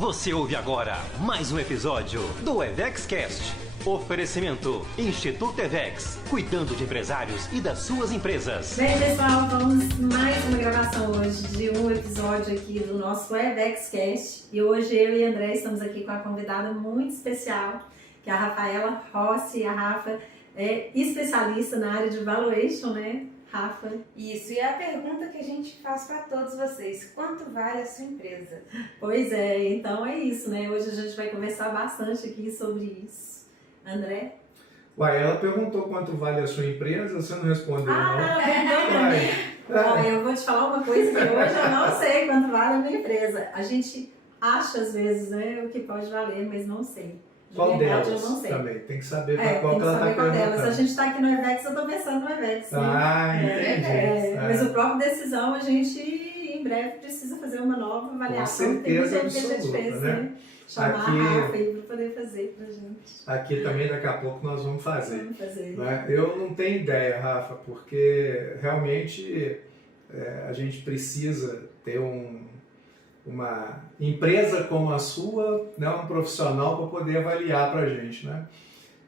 Você ouve agora mais um episódio do EvexCast. Oferecimento Instituto EVEX, cuidando de empresários e das suas empresas. Bem, pessoal, vamos mais uma gravação hoje de um episódio aqui do nosso EvexCast. E hoje eu e André estamos aqui com a convidada muito especial, que é a Rafaela Rossi. A Rafa é especialista na área de valuation, né, Rafa? Isso, e a pergunta que a gente faz para todos vocês: quanto vale a sua empresa? Pois é, então é isso, né? Hoje a gente vai conversar bastante aqui sobre isso. André? Uai, ela perguntou quanto vale a sua empresa, você não respondeu, não? Olha, eu vou te falar uma coisa que hoje eu não sei quanto vale a minha empresa. A gente acha, às vezes, né, o que pode valer, mas não sei. De Qual verdade, delas? eu não sei. Também, tem que saber para qual tem que ela está perguntando. A gente está aqui no EVEX, eu estou pensando no EVEX. Entendi. Mas o próprio decisão, a gente, em breve, precisa fazer uma nova avaliação. Com certeza tem muita gente absoluta, fez, né? Chamar Aqui, a Rafa aí para poder fazer para gente. Aqui também daqui a pouco nós vamos fazer. Vamos fazer. Né? Eu não tenho ideia, Rafa, porque realmente a gente precisa ter uma empresa como a sua, né, um profissional para poder avaliar para a gente, né?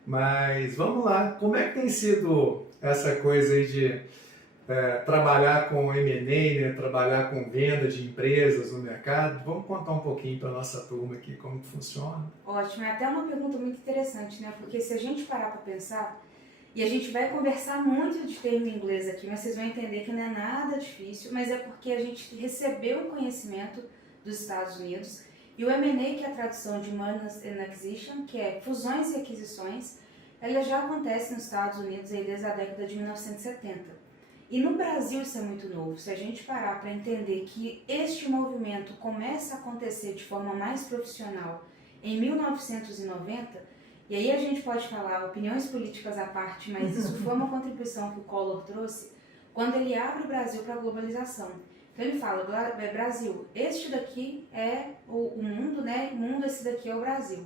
Mas vamos lá, como é que tem sido essa coisa aí de trabalhar com M&A, né, trabalhar com venda de empresas no mercado? Vamos contar um pouquinho para a nossa turma aqui como que funciona? Ótimo, é até uma pergunta muito interessante, né? Porque se a gente parar para pensar, e a gente vai conversar muito de termo em inglês aqui, mas vocês vão entender que não é nada difícil, mas é porque a gente recebeu o conhecimento dos Estados Unidos, e o M&A, que é a tradução de Mergers and Acquisition, que é fusões e aquisições, ela já acontece nos Estados Unidos aí desde a década de 1970. E no Brasil isso é muito novo. Se a gente parar para entender que este movimento começa a acontecer de forma mais profissional em 1990, e aí a gente pode falar opiniões políticas à parte, mas isso foi uma contribuição que o Collor trouxe quando ele abre o Brasil para a globalização. Então ele fala: Brasil, este daqui é o mundo, né? O mundo, esse daqui é o Brasil.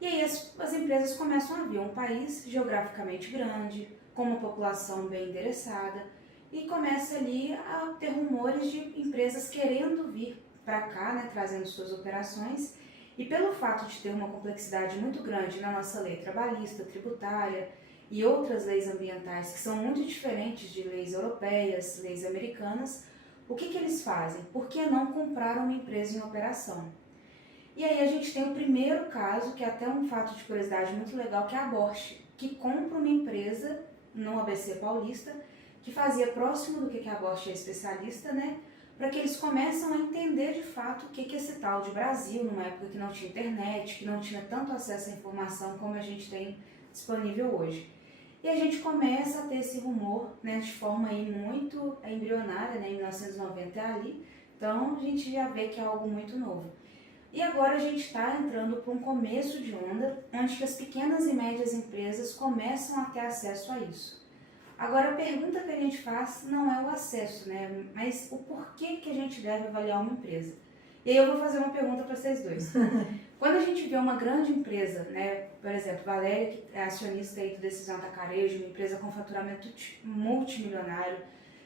E aí as empresas começam a ver um país geograficamente grande, com uma população bem endereçada, e começa ali a ter rumores de empresas querendo vir para cá, né, trazendo suas operações. E pelo fato de ter uma complexidade muito grande na nossa lei trabalhista, tributária e outras leis ambientais que são muito diferentes de leis europeias, leis americanas, o que eles fazem? Por que não comprar uma empresa em operação? E aí a gente tem o primeiro caso, que é até um fato de curiosidade muito legal, que é a Bosch, que compra uma empresa no ABC Paulista, que fazia próximo do que a Bosch é especialista, né? Para que eles começam a entender de fato o que é esse tal de Brasil, numa época que não tinha internet, que não tinha tanto acesso à informação como a gente tem disponível hoje. E a gente começa a ter esse rumor, né, de forma aí muito embrionária, né, em 1990 ali, então a gente já vê que é algo muito novo. E agora a gente está entrando para um começo de onda, onde as pequenas e médias empresas começam a ter acesso a isso. Agora, a pergunta que a gente faz não é o acesso, né? Mas o porquê que a gente deve avaliar uma empresa. E aí eu vou fazer uma pergunta para vocês dois. Quando a gente vê uma grande empresa, né? Por exemplo, Valéria, que é acionista aí do Decisão Atacarejo, uma empresa com faturamento multimilionário,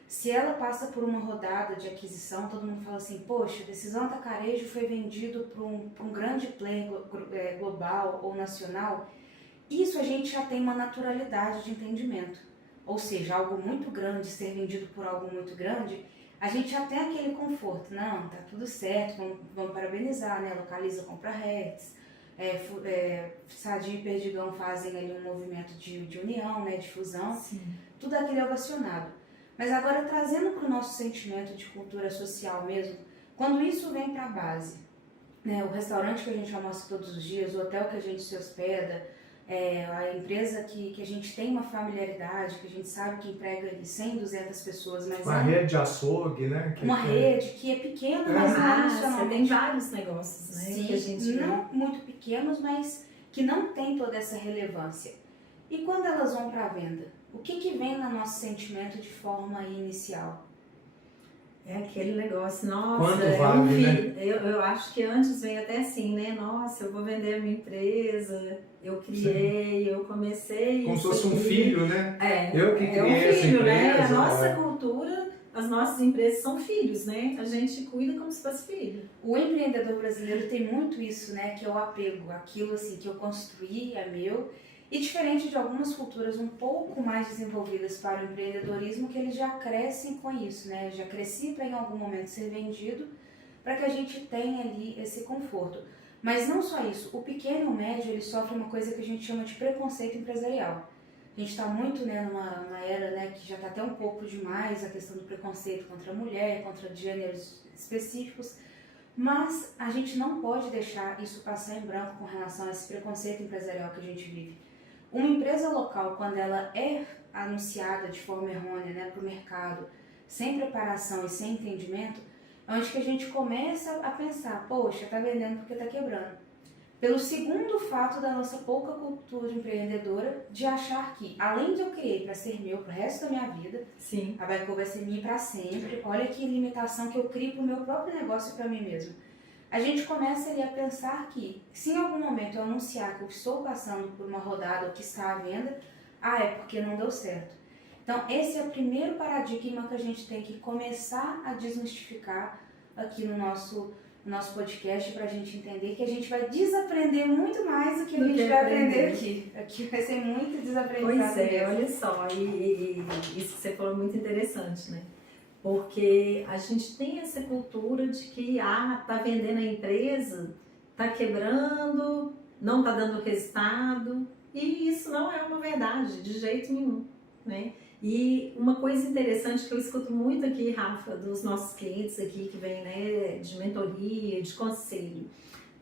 se ela passa por uma rodada de aquisição, todo mundo fala assim: poxa, Decisão Atacarejo foi vendido para um grande player global ou nacional. Isso a gente já tem uma naturalidade de entendimento. Ou seja, algo muito grande ser vendido por algo muito grande, a gente já tem aquele conforto. Não, tá tudo certo, vamos parabenizar, né? Localiza compra Hertz, Sadia e Perdigão fazem ali um movimento de união, né? De fusão. Sim. Tudo aquilo é ovacionado. Mas agora, trazendo para o nosso sentimento de cultura social mesmo, quando isso vem para a base, né? O restaurante que a gente almoça todos os dias, o hotel que a gente se hospeda, a empresa que a gente tem uma familiaridade, que a gente sabe que emprega ali 100, 200 pessoas, mas uma rede de açougue, né? Rede que é pequena, mas nacionalmente tem vários negócios, né? Sim, que a gente não muito pequenos, mas que não tem toda essa relevância. E quando elas vão para a venda, o que vem no nosso sentimento de forma inicial? É aquele negócio, nossa, quanto vale, né? Eu acho que antes vem até assim, né? Nossa, eu vou vender a minha empresa, eu criei, eu comecei. Como se fosse um filho, né? Eu que criei essa empresa, né? A nossa cultura, as as nossas empresas são filhos, né? A gente cuida como se fosse filho. O empreendedor brasileiro tem muito isso, né? Que é o apego, aquilo assim que eu construí, é meu. E diferente de algumas culturas um pouco mais desenvolvidas para o empreendedorismo, que eles já crescem com isso, né? Já cresci para em algum momento ser vendido, para que a gente tenha ali esse conforto. Mas não só isso, o pequeno e o médio, ele sofre uma coisa que a gente chama de preconceito empresarial. A gente está muito, né, numa era, né, que já está até um pouco demais a questão do preconceito contra a mulher, contra gêneros específicos, mas a gente não pode deixar isso passar em branco com relação a esse preconceito empresarial que a gente vive. Uma empresa local, quando ela é anunciada de forma errônea, né, para o mercado, sem preparação e sem entendimento, é onde que a gente começa a pensar, poxa, está vendendo porque está quebrando. Pelo segundo fato da nossa pouca cultura empreendedora de achar que, além de eu criei para ser meu pro resto da minha vida, Sim. a Baico vai ser minha para sempre, olha que limitação que eu crio para o meu próprio negócio e para mim mesmo. A gente começa ali a pensar que, se em algum momento eu anunciar que eu estou passando por uma rodada ou que está à venda, é porque não deu certo. Então, esse é o primeiro paradigma que a gente tem que começar a desmistificar aqui no nosso podcast, para a gente entender que a gente vai desaprender muito mais do que a gente vai aprender aqui. Aqui vai ser muito desaprendizado. Pois é, mesmo. olha só, e isso que você falou é muito interessante, né? Porque a gente tem essa cultura de que, tá vendendo a empresa, tá quebrando, não tá dando resultado, e isso não é uma verdade, de jeito nenhum, né? E uma coisa interessante que eu escuto muito aqui, Rafa, dos nossos clientes aqui que vem, né, de mentoria, de conselho,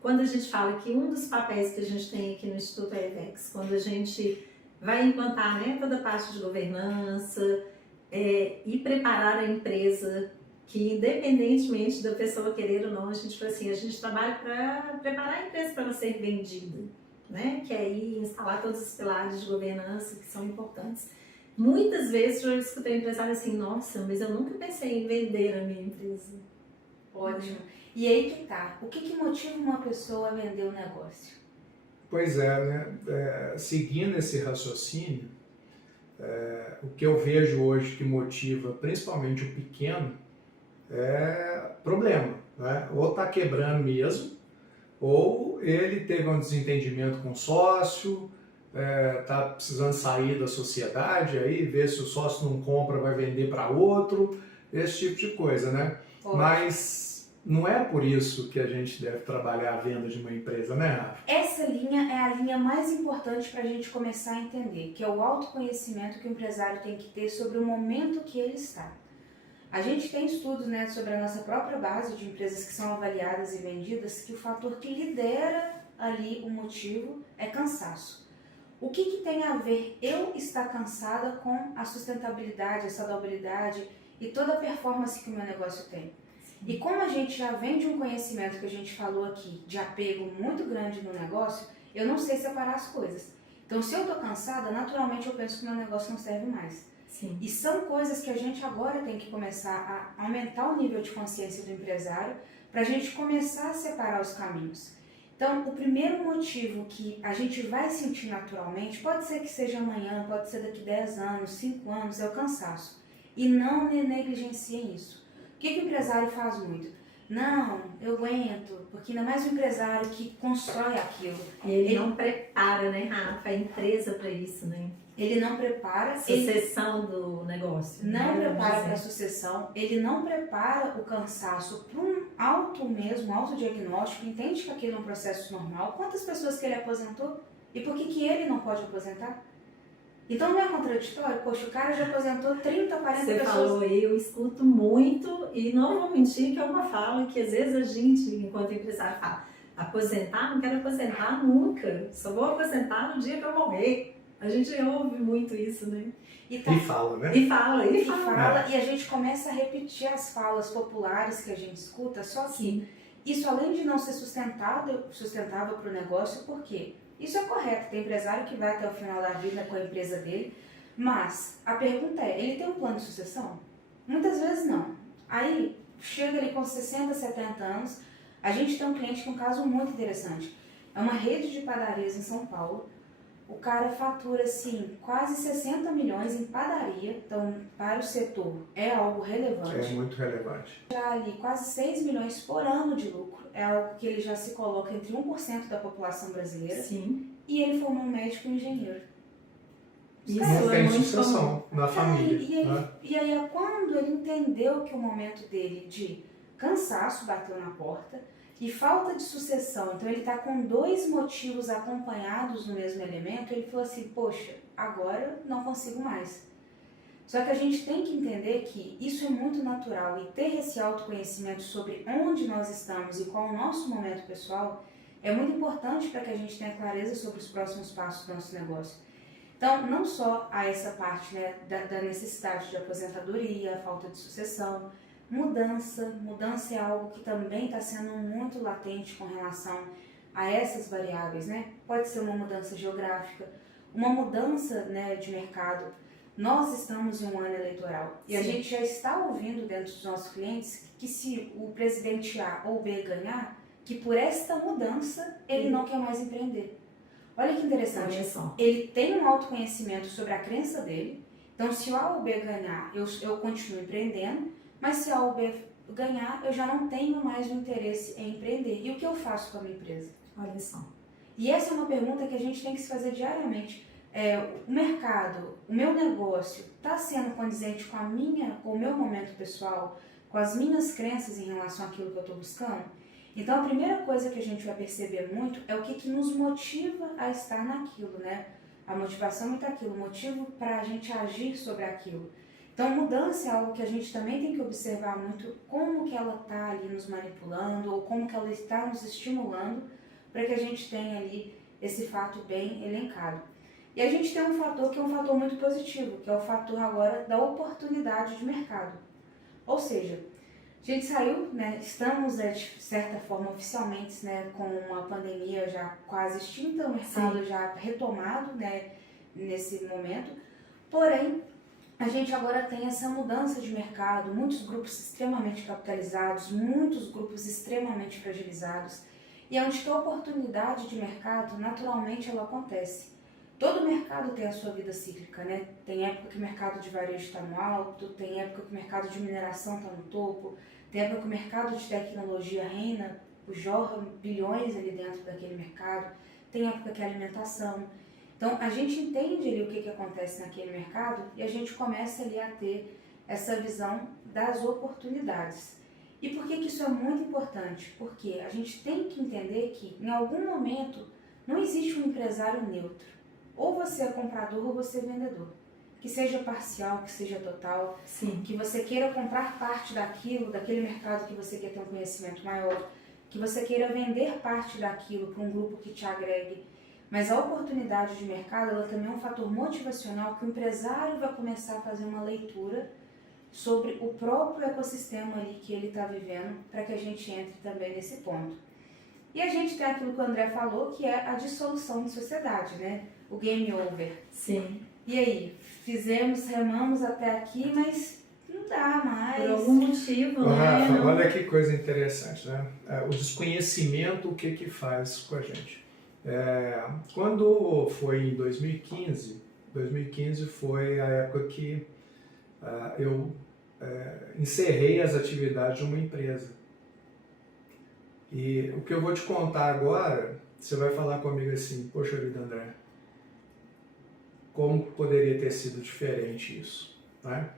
quando a gente fala que um dos papéis que a gente tem aqui no Instituto EVEX, quando a gente vai implantar, né, toda a parte de governança e preparar a empresa, que independentemente da pessoa querer ou não, a gente fala assim, a gente trabalha para preparar a empresa para ela ser vendida, né, que é aí instalar todos os pilares de governança que são importantes. Muitas vezes eu escutei um empresário assim, nossa, mas eu nunca pensei em vender a minha empresa. Ótimo. E aí que tá, o que motiva uma pessoa a vender o negócio? Pois é, né? Seguindo esse raciocínio, o que eu vejo hoje que motiva principalmente o pequeno é problema, né? Ou está quebrando mesmo, ou ele teve um desentendimento com o sócio, está precisando sair da sociedade, aí ver se o sócio não compra, vai vender para outro, esse tipo de coisa, né? Ótimo. Mas não é por isso que a gente deve trabalhar a venda de uma empresa, né, Rafa? Essa linha é a linha mais importante para a gente começar a entender, que é o autoconhecimento que o empresário tem que ter sobre o momento que ele está. A gente tem estudos, né, sobre a nossa própria base de empresas que são avaliadas e vendidas, que o fator que lidera ali o motivo é cansaço. O que tem a ver eu estar cansada com a sustentabilidade, a saudabilidade e toda a performance que o meu negócio tem? E como a gente já vem de um conhecimento que a gente falou aqui, de apego muito grande no negócio, eu não sei separar as coisas. Então, se eu estou cansada, naturalmente eu penso que o meu negócio não serve mais. Sim. E são coisas que a gente agora tem que começar a aumentar o nível de consciência do empresário para a gente começar a separar os caminhos. Então, o primeiro motivo que a gente vai sentir naturalmente, pode ser que seja amanhã, pode ser daqui 10 anos, 5 anos, é o cansaço. E não negligenciem isso. O que o empresário faz muito? Não, eu aguento, porque ainda mais o empresário que constrói aquilo. E ele não prepara, né, Rafa, a empresa para isso, né? Ele não prepara... Sucessão do negócio. Não prepara para a sucessão, ele não prepara o cansaço para um autodiagnóstico, entende que aquilo é um processo normal. Quantas pessoas que ele aposentou? E por que ele não pode aposentar? Então não é contraditório? Poxa, o cara já aposentou 30, 40 Você pessoas. falou aí, eu escuto muito e não vou mentir que é uma fala que às vezes a gente, enquanto empresário, fala, aposentar? Não quero aposentar nunca, só vou aposentar no dia que eu morrer. A gente ouve muito isso, né? E fala, né? E fala. E a gente começa a repetir as falas populares que a gente escuta, só que Sim. Isso além de não ser sustentável para o negócio, por quê? Isso é correto, tem empresário que vai até o final da vida com a empresa dele, mas a pergunta é, ele tem um plano de sucessão? Muitas vezes não. Aí chega ali com 60, 70 anos, a gente tem um cliente que é um caso muito interessante. É uma rede de padarias em São Paulo, o cara fatura assim quase 60 milhões em padaria, então para o setor é algo relevante. É muito relevante. Já ali quase 6 milhões por ano de lucro, é algo que ele já se coloca entre 1% da população brasileira. Sim. E ele formou um médico e um engenheiro. Isso Não é tem muito sucessão na família. E aí é quando ele entendeu que o momento dele de cansaço bateu na porta e falta de sucessão, então ele está com 2 motivos acompanhados no mesmo elemento, ele falou assim, poxa, agora não consigo mais. Só que a gente tem que entender que isso é muito natural e ter esse autoconhecimento sobre onde nós estamos e qual é o nosso momento pessoal é muito importante para que a gente tenha clareza sobre os próximos passos do nosso negócio. Então, não só há essa parte, né, da necessidade de aposentadoria, a falta de sucessão, mudança é algo que também está sendo muito latente com relação a essas variáveis, né? Pode ser uma mudança geográfica, uma mudança, né, de mercado. Nós estamos em um ano eleitoral e a gente já está ouvindo dentro dos nossos clientes que se o presidente A ou B ganhar, que por esta mudança ele não quer mais empreender. Olha que interessante, ele tem um autoconhecimento sobre a crença dele, então se o A ou B ganhar, eu continuo empreendendo, mas se A ou B ganhar, eu já não tenho mais o interesse em empreender. E o que eu faço com a minha empresa? Olha só. E essa é uma pergunta que a gente tem que se fazer diariamente. O mercado, o meu negócio, está sendo condizente com com o meu momento pessoal, com as minhas crenças em relação àquilo que eu estou buscando? Então, a primeira coisa que a gente vai perceber muito é o que nos motiva a estar naquilo, né? A motivação é aquilo, o motivo para a gente agir sobre aquilo. Então, mudança é algo que a gente também tem que observar muito, como que ela está ali nos manipulando ou como que ela está nos estimulando para que a gente tenha ali esse fato bem elencado. E a gente tem um fator que é um fator muito positivo, que é o fator agora da oportunidade de mercado. Ou seja, a gente saiu, né, estamos de certa forma oficialmente, né, com uma pandemia já quase extinta, o mercado já retomado, né, nesse momento, porém a gente agora tem essa mudança de mercado, muitos grupos extremamente capitalizados, muitos grupos extremamente fragilizados, e onde que a oportunidade de mercado naturalmente ela acontece. Todo mercado tem a sua vida cíclica, né? Tem época que o mercado de varejo está no alto, tem época que o mercado de mineração está no topo, tem época que o mercado de tecnologia reina, jorra bilhões ali dentro daquele mercado, tem época que é alimentação. Então, a gente entende ali o que acontece naquele mercado e a gente começa ali a ter essa visão das oportunidades. E por que isso é muito importante? Porque a gente tem que entender que, em algum momento, não existe um empresário neutro. Ou você é comprador ou você é vendedor. Que seja parcial, que seja total, que você queira comprar parte daquilo, daquele mercado que você quer ter um conhecimento maior, que você queira vender parte daquilo para um grupo que te agregue. Mas a oportunidade de mercado, ela também é um fator motivacional que o empresário vai começar a fazer uma leitura sobre o próprio ecossistema ali que ele está vivendo, para que a gente entre também nesse ponto. E a gente tem aquilo que o André falou, que é a dissolução de sociedade, né? O game over. Sim. E aí, remamos até aqui, mas não dá mais. Por algum motivo, né? Rafa, olha que coisa interessante, né? O desconhecimento, o que faz com a gente. Quando foi em 2015 foi a época que eu encerrei as atividades de uma empresa. E o que eu vou te contar agora, você vai falar comigo assim, poxa vida, André, como poderia ter sido diferente isso, né?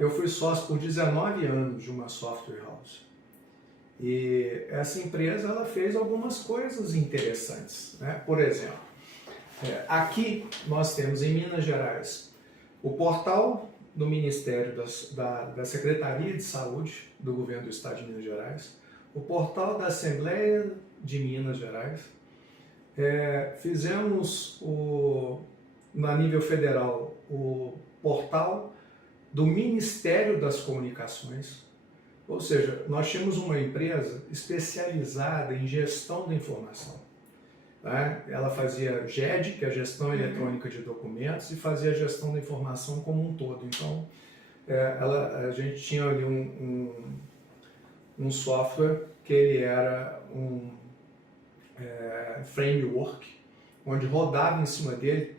Eu fui sócio por 19 anos de uma software house. E essa empresa ela fez algumas coisas interessantes, né? Por exemplo, aqui nós temos em Minas Gerais o portal do Ministério da Secretaria de Saúde do Governo do Estado de Minas Gerais, o portal da Assembleia de Minas Gerais, fizemos na nível federal o portal do Ministério das Comunicações, ou seja, nós tínhamos uma empresa especializada em gestão da informação. Né? Ela fazia GED, que é a Gestão Eletrônica de Documentos, e fazia a gestão da informação como um todo. Então, a gente tinha ali um software que ele era um framework onde rodava em cima dele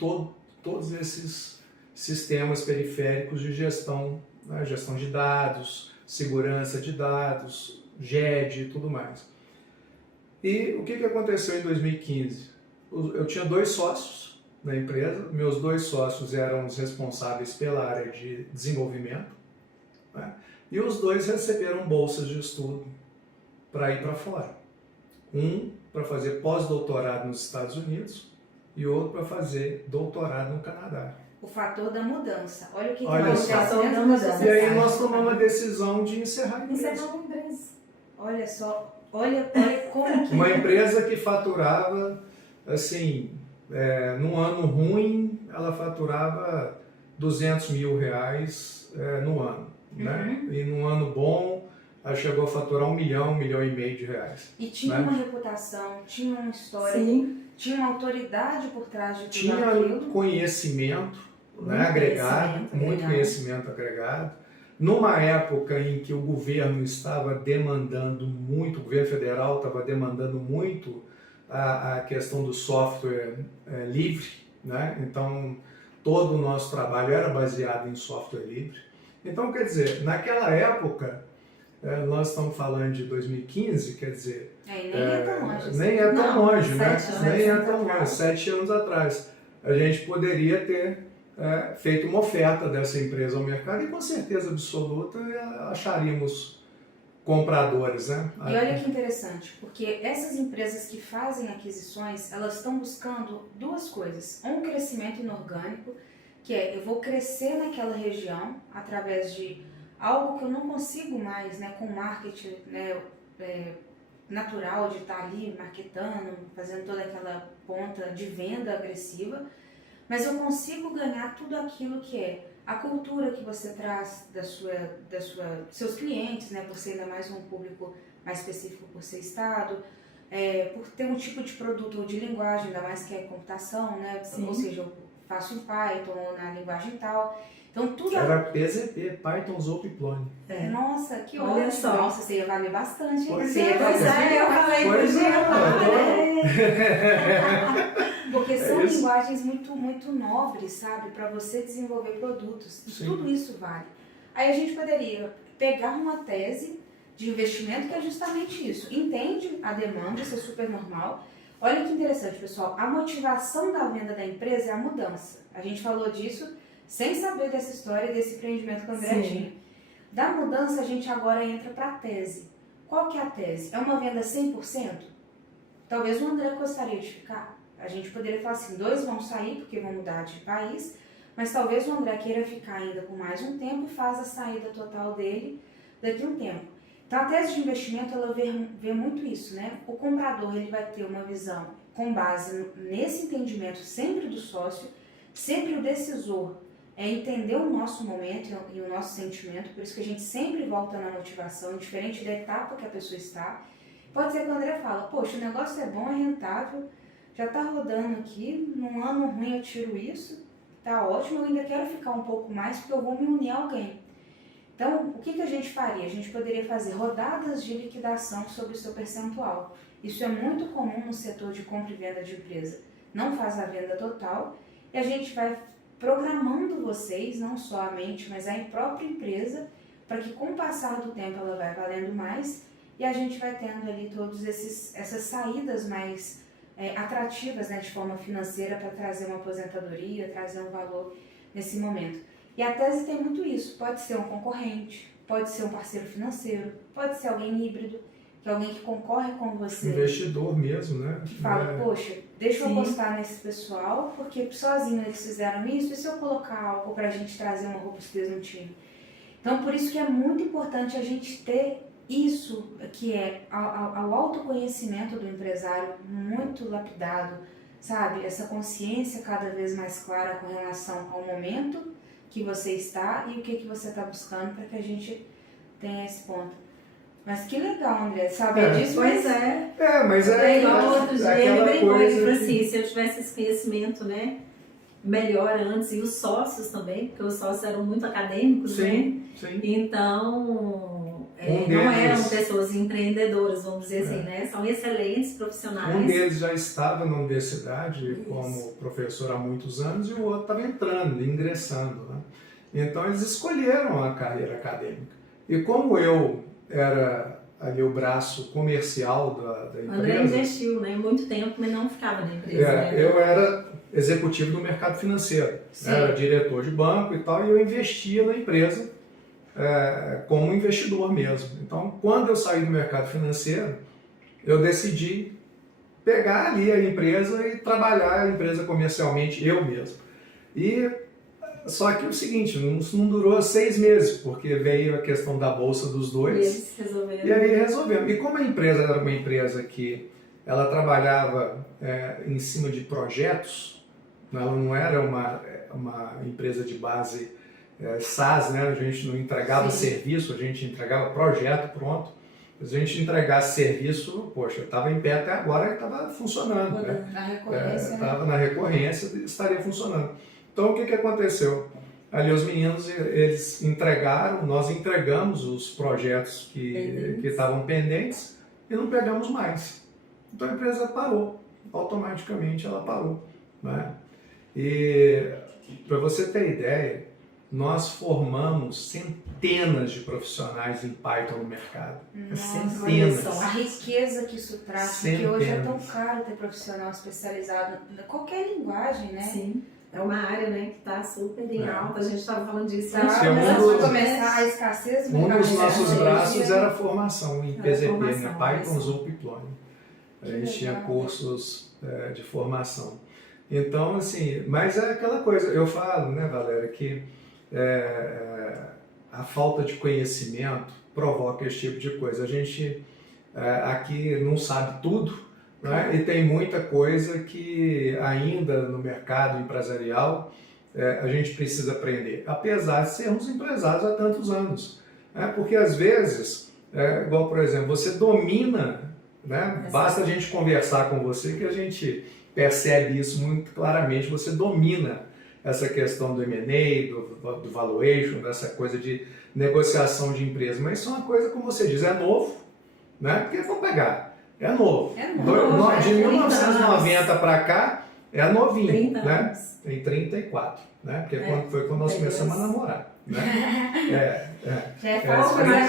todos esses sistemas periféricos de gestão, né? Gestão de dados, segurança de dados, GED e tudo mais. E o que aconteceu em 2015? Eu tinha 2 sócios na empresa, meus 2 sócios eram os responsáveis pela área de desenvolvimento, né? E os 2 receberam bolsas de estudo para ir para fora. Um para fazer pós-doutorado nos Estados Unidos e outro para fazer doutorado no Canadá. O fator da mudança. Olha o que Olha acontece só. dentro da sociedade. E aí nós tomamos a decisão de encerrar a Isso é empresa. uma empresa. Olha só, olha como que... Uma empresa que faturava, assim, num ano ruim, ela faturava R$200 mil no ano, né? E num ano bom, ela chegou a faturar R$1 milhão, R$1,5 milhão de reais. E tinha né? uma reputação, tinha uma história, Sim. tinha uma autoridade por trás de tudo Tinha aquilo. conhecimento, né, Muito agregado, conhecimento muito agregado. conhecimento agregado. Numa época em que o governo estava demandando muito, o governo federal estava demandando muito a questão do software livre, né? Então todo o nosso trabalho era baseado em software livre. Então, quer dizer, naquela época, nós estamos falando de 2015, quer dizer... E nem é tão longe. assim. Nem é tão Não, longe, né? 7 anos Nem é tão atrás. longe, 7 anos atrás. A gente poderia ter feito uma oferta dessa empresa ao mercado e com certeza absoluta acharíamos compradores, né? E olha que interessante, porque essas empresas que fazem aquisições, elas estão buscando 2 coisas. Um crescimento inorgânico, que é eu vou crescer naquela região através de algo que eu não consigo mais, né, com marketing, né, natural de estar ali marketando, fazendo toda aquela ponta de venda agressiva, mas eu consigo ganhar tudo aquilo que é a cultura que você traz seus clientes, né, por ser ainda mais um público mais específico por ser estado, por ter um tipo de produto ou de linguagem, ainda mais que é computação, né, Sim. ou seja, eu faço em Python ou na linguagem tal. Então tudo Era PZP, Python, Zope e Plone. Nossa, que Olha ótimo. só. Nossa, você ia valer bastante. Hein? Pois Você é, ia pois trazer eu falei Pois pro Porque são isso. linguagens muito, muito nobres, sabe? Para você desenvolver produtos. E Sim. tudo isso vale. Aí a gente poderia pegar uma tese de investimento que é justamente isso. Entende a demanda, isso é super normal. Olha que interessante, pessoal. A motivação da venda da empresa é a mudança. A gente falou disso sem saber dessa história, desse empreendimento que o André Sim. tinha. Da mudança, a gente agora entra para a tese. Qual que é a tese? É uma venda 100%? Talvez o André gostaria de ficar. A gente poderia falar assim, 2 vão sair porque vão mudar de país, mas talvez o André queira ficar ainda por mais um tempo e faz a saída total dele daqui a um tempo. Então, a tese de investimento, ela vê muito isso, né? O comprador, ele vai ter uma visão com base nesse entendimento sempre do sócio, sempre o decisor é entender o nosso momento e o nosso sentimento, por isso que a gente sempre volta na motivação, diferente da etapa que a pessoa está. Pode ser que o André fala, poxa, o negócio é bom, é rentável, já está rodando aqui, num ano ruim eu tiro isso, tá ótimo, eu ainda quero ficar um pouco mais porque eu vou me unir a alguém. Então, o que a gente faria? A gente poderia fazer rodadas de liquidação sobre o seu percentual. Isso é muito comum no setor de compra e venda de empresa. Não faz a venda total e a gente vai programando vocês, não só a mente, mas a própria empresa, para que com o passar do tempo ela vai valendo mais e a gente vai tendo ali todas essas saídas mais atrativas, né, de forma financeira para trazer uma aposentadoria, trazer um valor nesse momento. E a tese tem muito isso, pode ser um concorrente, pode ser um parceiro financeiro, pode ser alguém híbrido, que é alguém que concorre com você. Investidor mesmo, né? Que fala, poxa, deixa eu Sim. apostar nesse pessoal, porque sozinho eles fizeram isso, e se eu colocar algo pra gente trazer uma robustez no time? Então, por isso que é muito importante a gente ter isso, que é o autoconhecimento do empresário muito lapidado, sabe? Essa consciência cada vez mais clara com relação ao momento que você está e o que você está buscando para que a gente tenha esse ponto. Mas que legal, André, saber disso. Pois mas... é. Mas É igual outro dia ele aquela brincou, ele falou coisa assim, se eu tivesse esse conhecimento, né, melhor antes, e os sócios também, porque os sócios eram muito acadêmicos, né? Sim. Então, não eram pessoas empreendedoras, vamos dizer assim, né? São excelentes profissionais. Um deles já estava na universidade como professor há muitos anos e o outro estava entrando, ingressando, né? Então eles escolheram a carreira acadêmica. E como eu era ali o braço comercial da empresa... O André investiu, né, muito tempo, mas não ficava na empresa. Né? Eu era executivo do mercado financeiro, era diretor de banco e tal, e eu investia na empresa como investidor mesmo. Então, quando eu saí do mercado financeiro, eu decidi pegar ali a empresa e trabalhar a empresa comercialmente eu mesmo. Só que o seguinte, não durou 6 meses, porque veio a questão da bolsa dos dois. E eles resolveram. E aí resolvemos. E como a empresa era uma empresa que ela trabalhava em cima de projetos, ela não era uma empresa de base SaaS, né? A gente não entregava serviço, a gente entregava projeto pronto. Se a gente entregasse serviço, poxa, estava em pé até agora e estava funcionando. Né? Na recorrência. Estava na recorrência e estaria funcionando. Então, o que aconteceu? Ali os meninos, eles entregaram, nós entregamos os projetos que estavam pendentes e não pegamos mais. Então, a empresa parou, automaticamente ela parou. Né? E, para você ter ideia, nós formamos centenas de profissionais em Python no mercado. Centenas. A riqueza que isso traz, porque hoje é tão caro ter profissional especializado em qualquer linguagem, né? Sim. É uma área, né, que está super em alta, a gente estava falando disso. Antes de começar a escassez do mercado. Um dos nossos braços era a formação em PZP, né? Python, Zoom e Plone. A gente tinha cursos de formação. Então, assim, mas é aquela coisa, eu falo, né, Valéria, que a falta de conhecimento provoca esse tipo de coisa. A gente aqui não sabe tudo, né? E tem muita coisa que ainda no mercado empresarial a gente precisa aprender, apesar de sermos empresários há tantos anos. Porque às vezes, igual por exemplo, você domina, né? Basta a gente conversar com você que a gente percebe isso muito claramente, você domina essa questão do M&A, do valuation, dessa coisa de negociação de empresa, mas isso é uma coisa, como você diz, é novo, né? Porque vamos pegar. É novo. De 1990 para cá, é novinho. 30 né? anos. Tem 34, né? Porque foi quando nós começamos a namorar. Né? Já é pouco, né?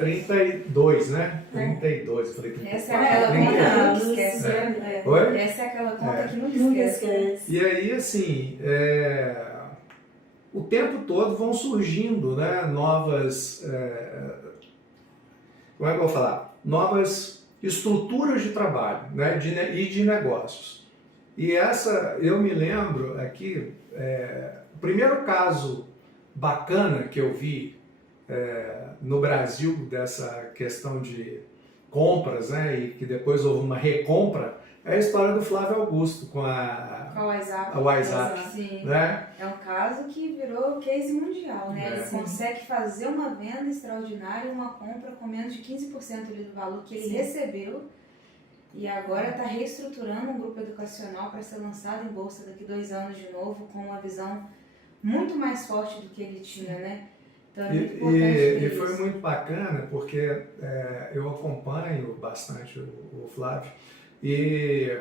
32, né? 32, eu falei 34. Essa é aquela conta que nunca esquece. Oi? Essa é aquela conta que nunca esquece. E aí, assim, o tempo todo vão surgindo, né, novas... como é que eu vou falar? Novas estruturas de trabalho, né, e de negócios. E eu me lembro aqui, o primeiro caso bacana que eu vi no Brasil dessa questão de compras, né, e que depois houve uma recompra, é a história do Flávio Augusto com a WhatsApp. Sim. Né? É um caso que virou case mundial, né? Ele consegue fazer uma venda extraordinária, uma compra com menos de 15% do valor que ele recebeu, e agora está reestruturando um grupo educacional para ser lançado em bolsa daqui 2 anos de novo, com uma visão muito mais forte do que ele tinha, né? Então é muito importante e foi muito bacana porque eu acompanho bastante o Flávio, e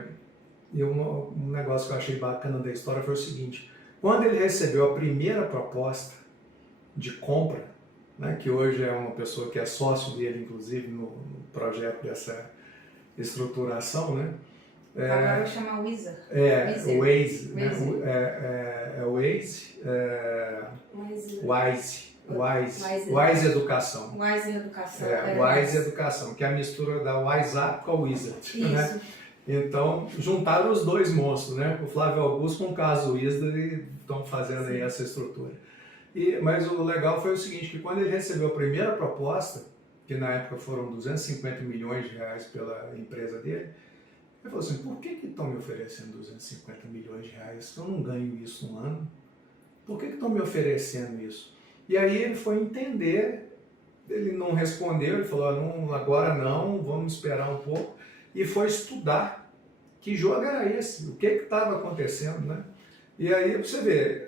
um negócio que eu achei bacana da história foi o seguinte: quando ele recebeu a primeira proposta de compra, né, que hoje é uma pessoa que é sócio dele, inclusive, no projeto dessa estruturação, né? Agora chama Wizard. O Waze, né? Wise Educação. Wise Educação. Wise Educação, que é a mistura da WhatsApp com a Wizard. Isso. Né? Então, juntaram os dois monstros, né? O Flávio Augusto com o caso Wizard, e estão fazendo aí essa estrutura. Mas o legal foi o seguinte, que quando ele recebeu a primeira proposta, que na época foram 250 milhões de reais pela empresa dele, ele falou assim: por que estão me oferecendo 250 milhões de reais? Eu não ganho isso no ano. Por que estão me oferecendo isso? E aí ele foi entender, ele não respondeu, ele falou: não, agora não, vamos esperar um pouco. E foi estudar que jogo era esse, o que estava acontecendo, né? E aí você vê,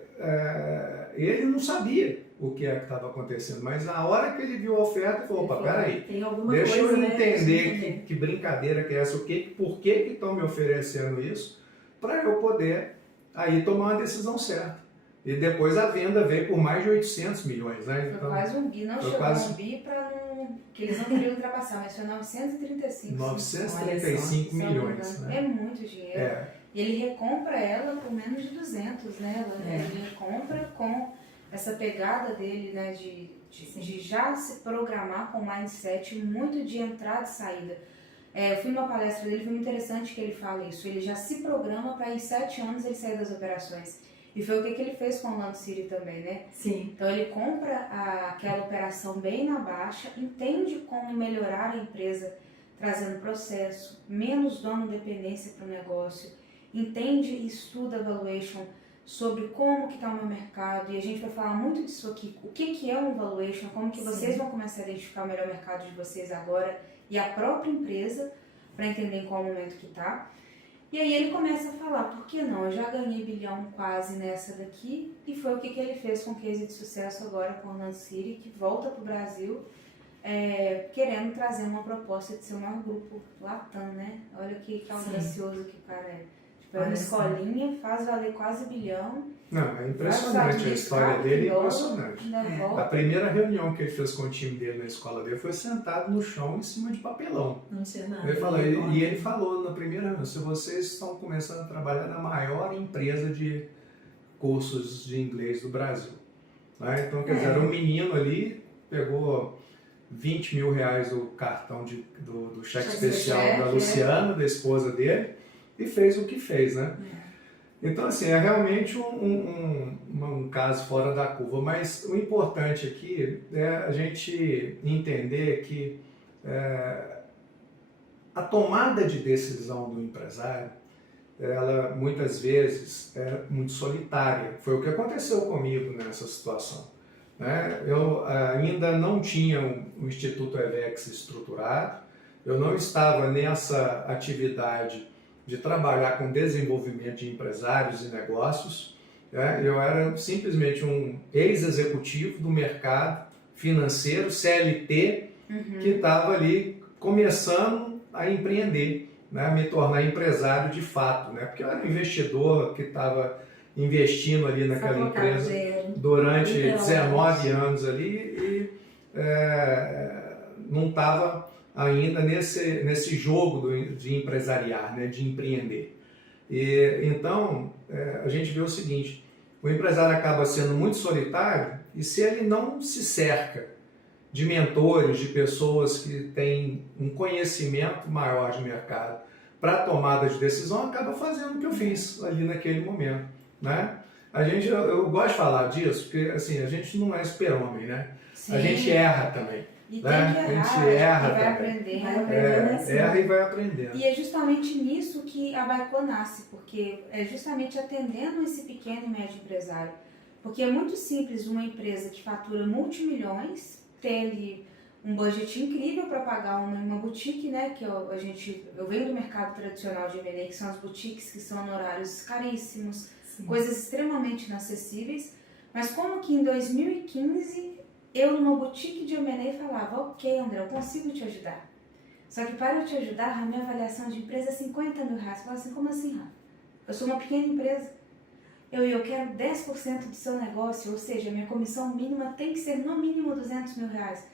ele não sabia o que é que estava acontecendo. Mas na hora que ele viu a oferta, ele falou, opa, peraí, tem alguma deixa coisa, eu né, entender que brincadeira que é essa, por que estão me oferecendo isso, para eu poder aí tomar uma decisão certa. E depois a venda veio por mais de 800 milhões, né? Foi Então, quase um bi, não chegou a um bi para não... que eles não queriam ultrapassar, mas foi 935 milhões, né? É muito dinheiro. É. E ele recompra ela por menos de 200, né? Ele recompra com essa pegada dele, né? De já se programar com mindset muito de entrada e saída. Eu fui numa palestra dele, foi muito interessante que ele fala isso. Ele já se programa para em 7 anos ele sair das operações. E foi o que ele fez com o Land City também, né? Sim. Então ele compra aquela operação bem na baixa, entende como melhorar a empresa, trazendo processo, menos dono dependência para o negócio, entende e estuda a valuation sobre como que está o meu mercado, e a gente vai falar muito disso aqui, o que é um valuation, como que vocês vão começar a identificar o melhor mercado de vocês agora e a própria empresa, para entender em qual momento que está. E aí ele começa a falar, por que não? Eu já ganhei bilhão quase nessa daqui, e foi o que ele fez com o case de sucesso agora com o Land City, que volta para o Brasil, querendo trazer uma proposta de ser o maior grupo Latam, né? Olha que audacioso que o cara é. Tipo, uma escolinha, faz valer quase bilhão. Não, é impressionante a história dele, é impressionante. A primeira reunião que ele fez com o time dele na escola dele foi sentado no chão em cima de papelão. Não tinha nada. Ele falou na primeira reunião, se vocês estão começando a trabalhar na maior empresa de cursos de inglês do Brasil. Né? Então, quer dizer, era um menino ali, pegou 20 mil reais do cartão do cheque especial da Luciana, da esposa dele, e fez o que fez, né? Então, assim, é realmente um caso fora da curva, mas o importante aqui é a gente entender que a tomada de decisão do empresário, ela muitas vezes é muito solitária. Foi o que aconteceu comigo nessa situação. Né? Eu ainda não tinha o Instituto EVEX estruturado, eu não estava nessa atividade de trabalhar com desenvolvimento de empresários e negócios. Eu era simplesmente um ex-executivo do mercado financeiro, CLT, que estava ali começando a empreender, né? A me tornar empresário de fato, né? Porque eu era um investidor que estava investindo ali naquela empresa durante 19 anos ali e não estava ainda nesse jogo de empresariar, né, de empreender. E, então, a gente vê o seguinte, o empresário acaba sendo muito solitário e se ele não se cerca de mentores, de pessoas que têm um conhecimento maior de mercado para tomada de decisão, acaba fazendo o que eu fiz ali naquele momento. Né? Eu gosto de falar disso, porque assim, a gente não é super-homem, né? Sim. A gente erra também. E né? Tem que errar, a gente erra e vai também. aprendendo. Erra e vai aprendendo. E é justamente nisso que a Baico nasce, porque é justamente atendendo esse pequeno e médio empresário. Porque é muito simples uma empresa que fatura multimilhões ter ali um budget incrível para pagar uma boutique, né? Que eu venho do mercado tradicional de M&A, que são as boutiques que são honorários caríssimos, sim, coisas extremamente inacessíveis. Mas como que em 2015 eu numa boutique de M&A falava, ok, André, eu consigo te ajudar. Só que para eu te ajudar, a minha avaliação de empresa é 50 mil reais. Eu falo assim, como assim, Rafa? Eu sou uma pequena empresa. Eu quero 10% do seu negócio, ou seja, a minha comissão mínima tem que ser no mínimo 200 mil reais.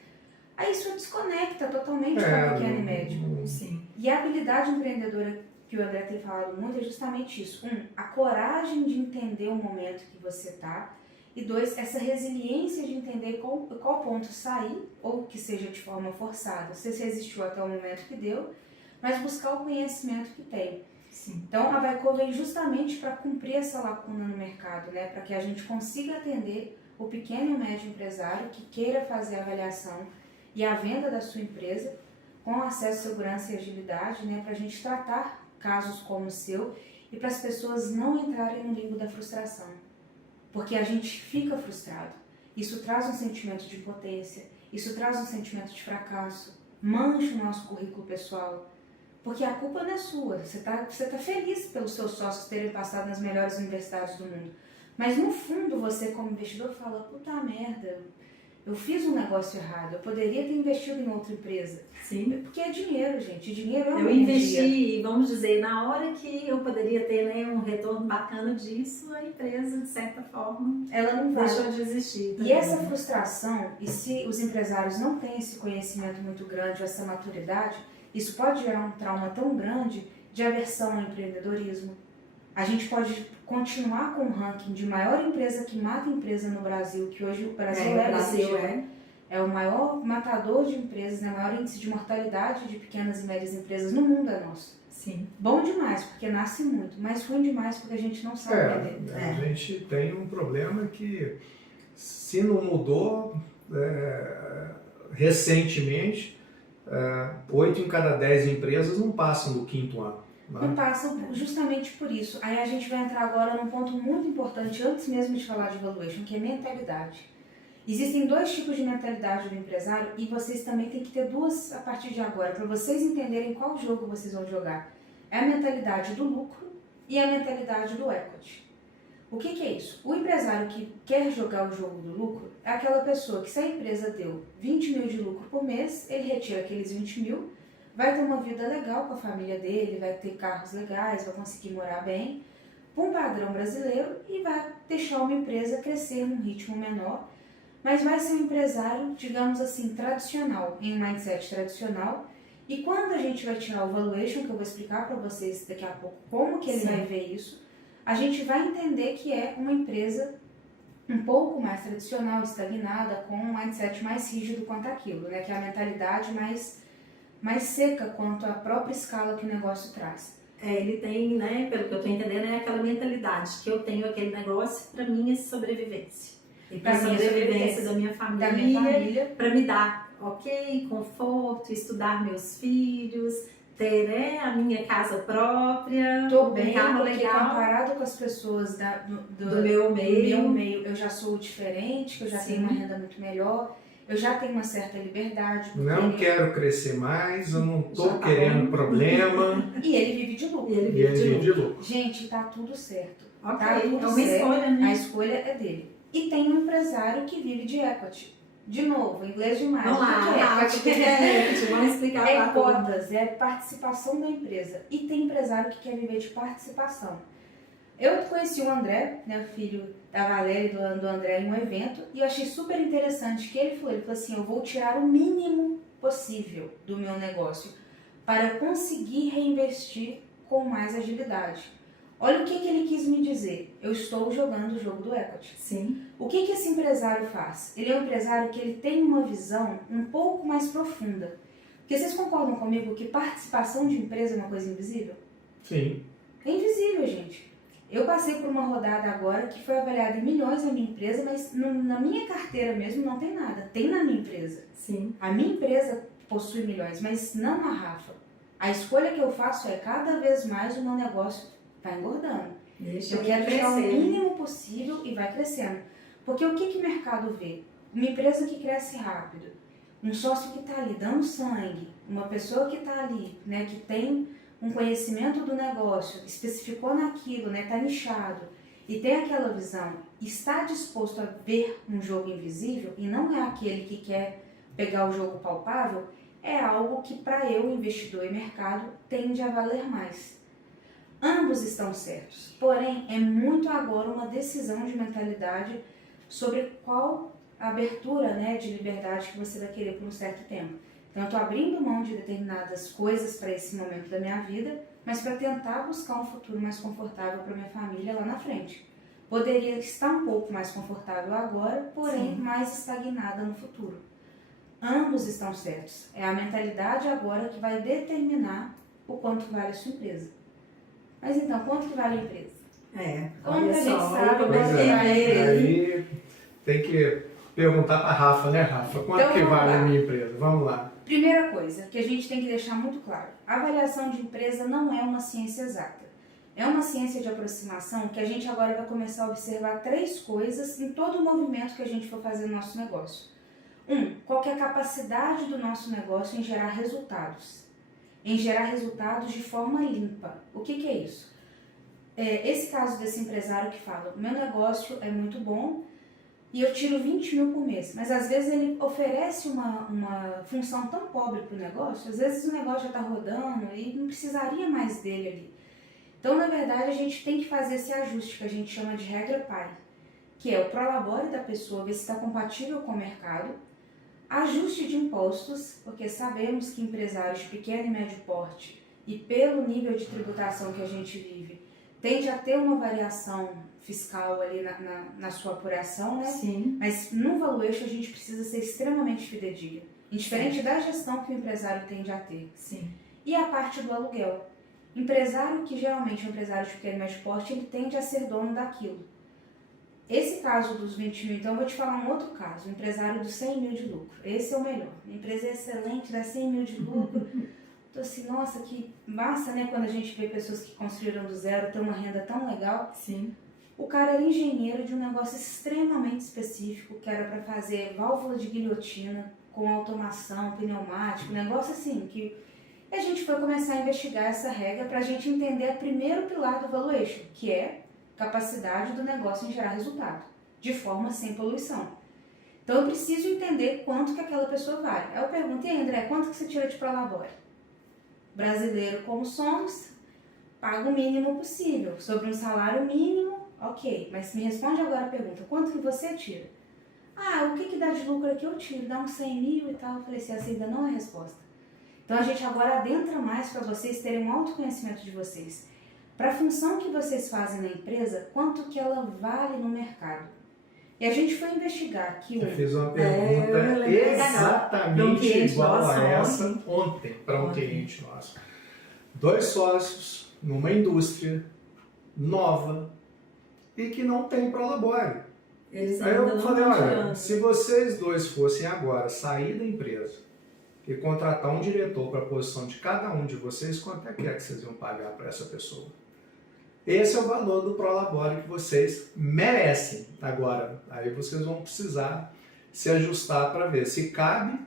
Aí isso desconecta totalmente com o pequeno e médio. Sim. E a habilidade empreendedora que o André tem falado muito é justamente isso. A coragem de entender o momento que você está. E 2, essa resiliência de entender qual ponto sair, ou que seja de forma forçada. Você se resistiu até o momento que deu, mas buscar o conhecimento que tem. Sim. Então, a Baico vem justamente para cumprir essa lacuna no mercado, né? Para que a gente consiga atender o pequeno e médio empresário que queira fazer a avaliação e a venda da sua empresa com acesso, segurança e agilidade, né? Para a gente tratar casos como o seu e para as pessoas não entrarem no limbo da frustração. Porque a gente fica frustrado. Isso traz um sentimento de impotência, isso traz um sentimento de fracasso, mancha o nosso currículo pessoal. Porque a culpa não é sua, você tá feliz pelos seus sócios terem passado nas melhores universidades do mundo. Mas no fundo você como investidor fala, puta merda, eu fiz um negócio errado, eu poderia ter investido em outra empresa. Sim. Porque é dinheiro, gente, dinheiro é Eu uma investi, vamos dizer, na hora que eu poderia ter, né, um retorno bacana disso, a empresa, de certa forma, ela não vai. deixou de existir. E também. essa frustração, e se os empresários não têm esse conhecimento muito grande, essa maturidade, isso pode gerar um trauma tão grande de aversão ao empreendedorismo. A gente pode continuar com o ranking de maior empresa que mata empresa no Brasil, que hoje o Brasil é o maior matador de empresas, né? O maior índice de mortalidade de pequenas e médias empresas no mundo é nosso. Sim. Bom demais, porque nasce muito, mas ruim demais porque a gente não sabe vender. A gente tem um problema que, se não mudou recentemente, 8 em cada 10 empresas não passam do 5º ano. Não passam justamente por isso. Aí a gente vai entrar agora num ponto muito importante, antes mesmo de falar de valuation, que é mentalidade. Existem 2 tipos de mentalidade do empresário e vocês também têm que ter 2 a partir de agora, para vocês entenderem qual jogo vocês vão jogar. É a mentalidade do lucro e a mentalidade do equity. O que é isso? O empresário que quer jogar o jogo do lucro é aquela pessoa que, se a empresa deu 20 mil de lucro por mês, ele retira aqueles 20 mil, vai ter uma vida legal com a família dele, vai ter carros legais, vai conseguir morar bem, com um padrão brasileiro, e vai deixar uma empresa crescer num ritmo menor, mas vai ser um empresário, digamos assim, tradicional, em um mindset tradicional. E quando a gente vai tirar o valuation, que eu vou explicar para vocês daqui a pouco como que ele vai ver isso, a gente vai entender que é uma empresa um pouco mais tradicional, estagnada, com um mindset mais rígido quanto aquilo, né? Que é a mentalidade mais seca quanto à própria escala que o negócio traz. Ele tem, né, pelo que eu estou entendendo, é aquela mentalidade que eu tenho aquele negócio para minha sobrevivência. E para a sobrevivência da minha família, para me dar, conforto, estudar meus filhos, ter a minha casa própria, Tô bem, carro porque legal. Comparado com as pessoas do meu meio, eu já sou diferente, que eu já tenho uma renda muito melhor. Eu já tenho uma certa liberdade. Não quero crescer mais, eu não estou querendo problema. E ele vive de lucro. E ele vive de lucro. Gente, tá tudo certo. Ok, tá tudo é uma certo. escolha, né? A escolha é dele. E tem um empresário que vive de equity. De novo, inglês demais. Vamos lá, o que é equity? vamos explicar É lá cotas, é participação da empresa. E tem empresário que quer viver de participação. Eu conheci o André, né, o filho da Valéria e do André, em um evento, e eu achei super interessante que ele falou assim, eu vou tirar o mínimo possível do meu negócio para conseguir reinvestir com mais agilidade. Olha o que ele quis me dizer, eu estou jogando o jogo do equity. Sim. O que esse empresário faz? Ele é um empresário que ele tem uma visão um pouco mais profunda. Porque vocês concordam comigo que participação de empresa é uma coisa invisível? Sim. É invisível, gente. Eu passei por uma rodada agora que foi avaliada em milhões na minha empresa, mas na minha carteira mesmo não tem nada. Tem na minha empresa. Sim. A minha empresa possui milhões, mas não a Rafa. A escolha que eu faço é cada vez mais o meu negócio vai engordando. Eu quero tirar o mínimo possível e vai crescendo. Porque o que o mercado vê? Uma empresa que cresce rápido, um sócio que está ali dando sangue, uma pessoa que está ali, né, que tem um conhecimento do negócio, especificou naquilo, né, tá nichado e tem aquela visão, está disposto a ver um jogo invisível e não é aquele que quer pegar o jogo palpável, é algo que para eu, investidor e mercado, tende a valer mais. Ambos estão certos, porém é muito agora uma decisão de mentalidade sobre qual abertura, né, de liberdade que você vai querer por um certo tempo. Então, eu estou abrindo mão de determinadas coisas para esse momento da minha vida, mas para tentar buscar um futuro mais confortável para minha família lá na frente. Poderia estar um pouco mais confortável agora, porém mais estagnada no futuro. Ambos estão certos. É a mentalidade agora que vai determinar o quanto vale a sua empresa. Mas então, quanto que vale a empresa? Como a gente sabe como quanto vale a empresa? Aí tem que perguntar para a Rafa, né, Rafa? Quanto Então, que vale lá. a minha empresa? Vamos lá. Primeira coisa que a gente tem que deixar muito claro, a avaliação de empresa não é uma ciência exata. É uma ciência de aproximação que a gente agora vai começar a observar 3 coisas em todo o movimento que a gente for fazer no nosso negócio. Qual que é a capacidade do nosso negócio em gerar resultados? Em gerar resultados de forma limpa. O que é isso? esse caso desse empresário que fala, meu negócio é muito bom e eu tiro 20 mil por mês, mas às vezes ele oferece uma função tão pobre para o negócio, às vezes o negócio já está rodando e não precisaria mais dele ali. Então, na verdade, a gente tem que fazer esse ajuste que a gente chama de regra PAI, que é o prolabore da pessoa, ver se está compatível com o mercado, ajuste de impostos, porque sabemos que empresários de pequeno e médio porte e pelo nível de tributação que a gente vive, tende a ter uma variação fiscal ali na sua apuração, né? Sim. Mas no valuation a gente precisa ser extremamente fidedigno, indiferente da gestão que o empresário tende a ter. Sim. E a parte do aluguel. Empresário que geralmente é um empresário de pequeno e médio porte, ele tende a ser dono daquilo. Esse caso dos 20 mil, então eu vou te falar um outro caso, um empresário dos 100 mil de lucro. Esse é o melhor. A empresa é excelente, dá 100 mil de lucro. Então assim, nossa, que massa, né? Quando a gente vê pessoas que construíram do zero, tem uma renda tão legal. Sim. O cara era engenheiro de um negócio extremamente específico, que era para fazer válvula de guilhotina com automação, pneumático, negócio assim, que a gente foi começar a investigar essa regra para a gente entender o primeiro pilar do valuation, que é capacidade do negócio em gerar resultado, de forma sem poluição. Então eu preciso entender quanto que aquela pessoa vale. Aí eu pergunto, e aí, André, quanto que você tira de prolabore? Brasileiro como somos, paga o mínimo possível, sobre um salário mínimo, ok, mas me responde agora a pergunta, quanto que você tira? Ah, o que dá de lucro aqui eu tiro, dá uns 100 mil e tal. Eu falei assim, essa ainda não é a resposta. Então a gente agora adentra mais para vocês terem um autoconhecimento de vocês. Para a função que vocês fazem na empresa, quanto que ela vale no mercado. E a gente foi investigar que Eu fiz uma pergunta exatamente igual a essa ontem para um cliente nosso. 2 sócios numa indústria nova e que não tem prolabore. Eles Aí ainda eu não falei, estão olha, tirando. se vocês dois fossem agora sair da empresa e contratar um diretor para a posição de cada um de vocês, quanto é que vocês iam pagar para essa pessoa? Esse é o valor do prolabore que vocês merecem. Agora, aí vocês vão precisar se ajustar para ver se cabe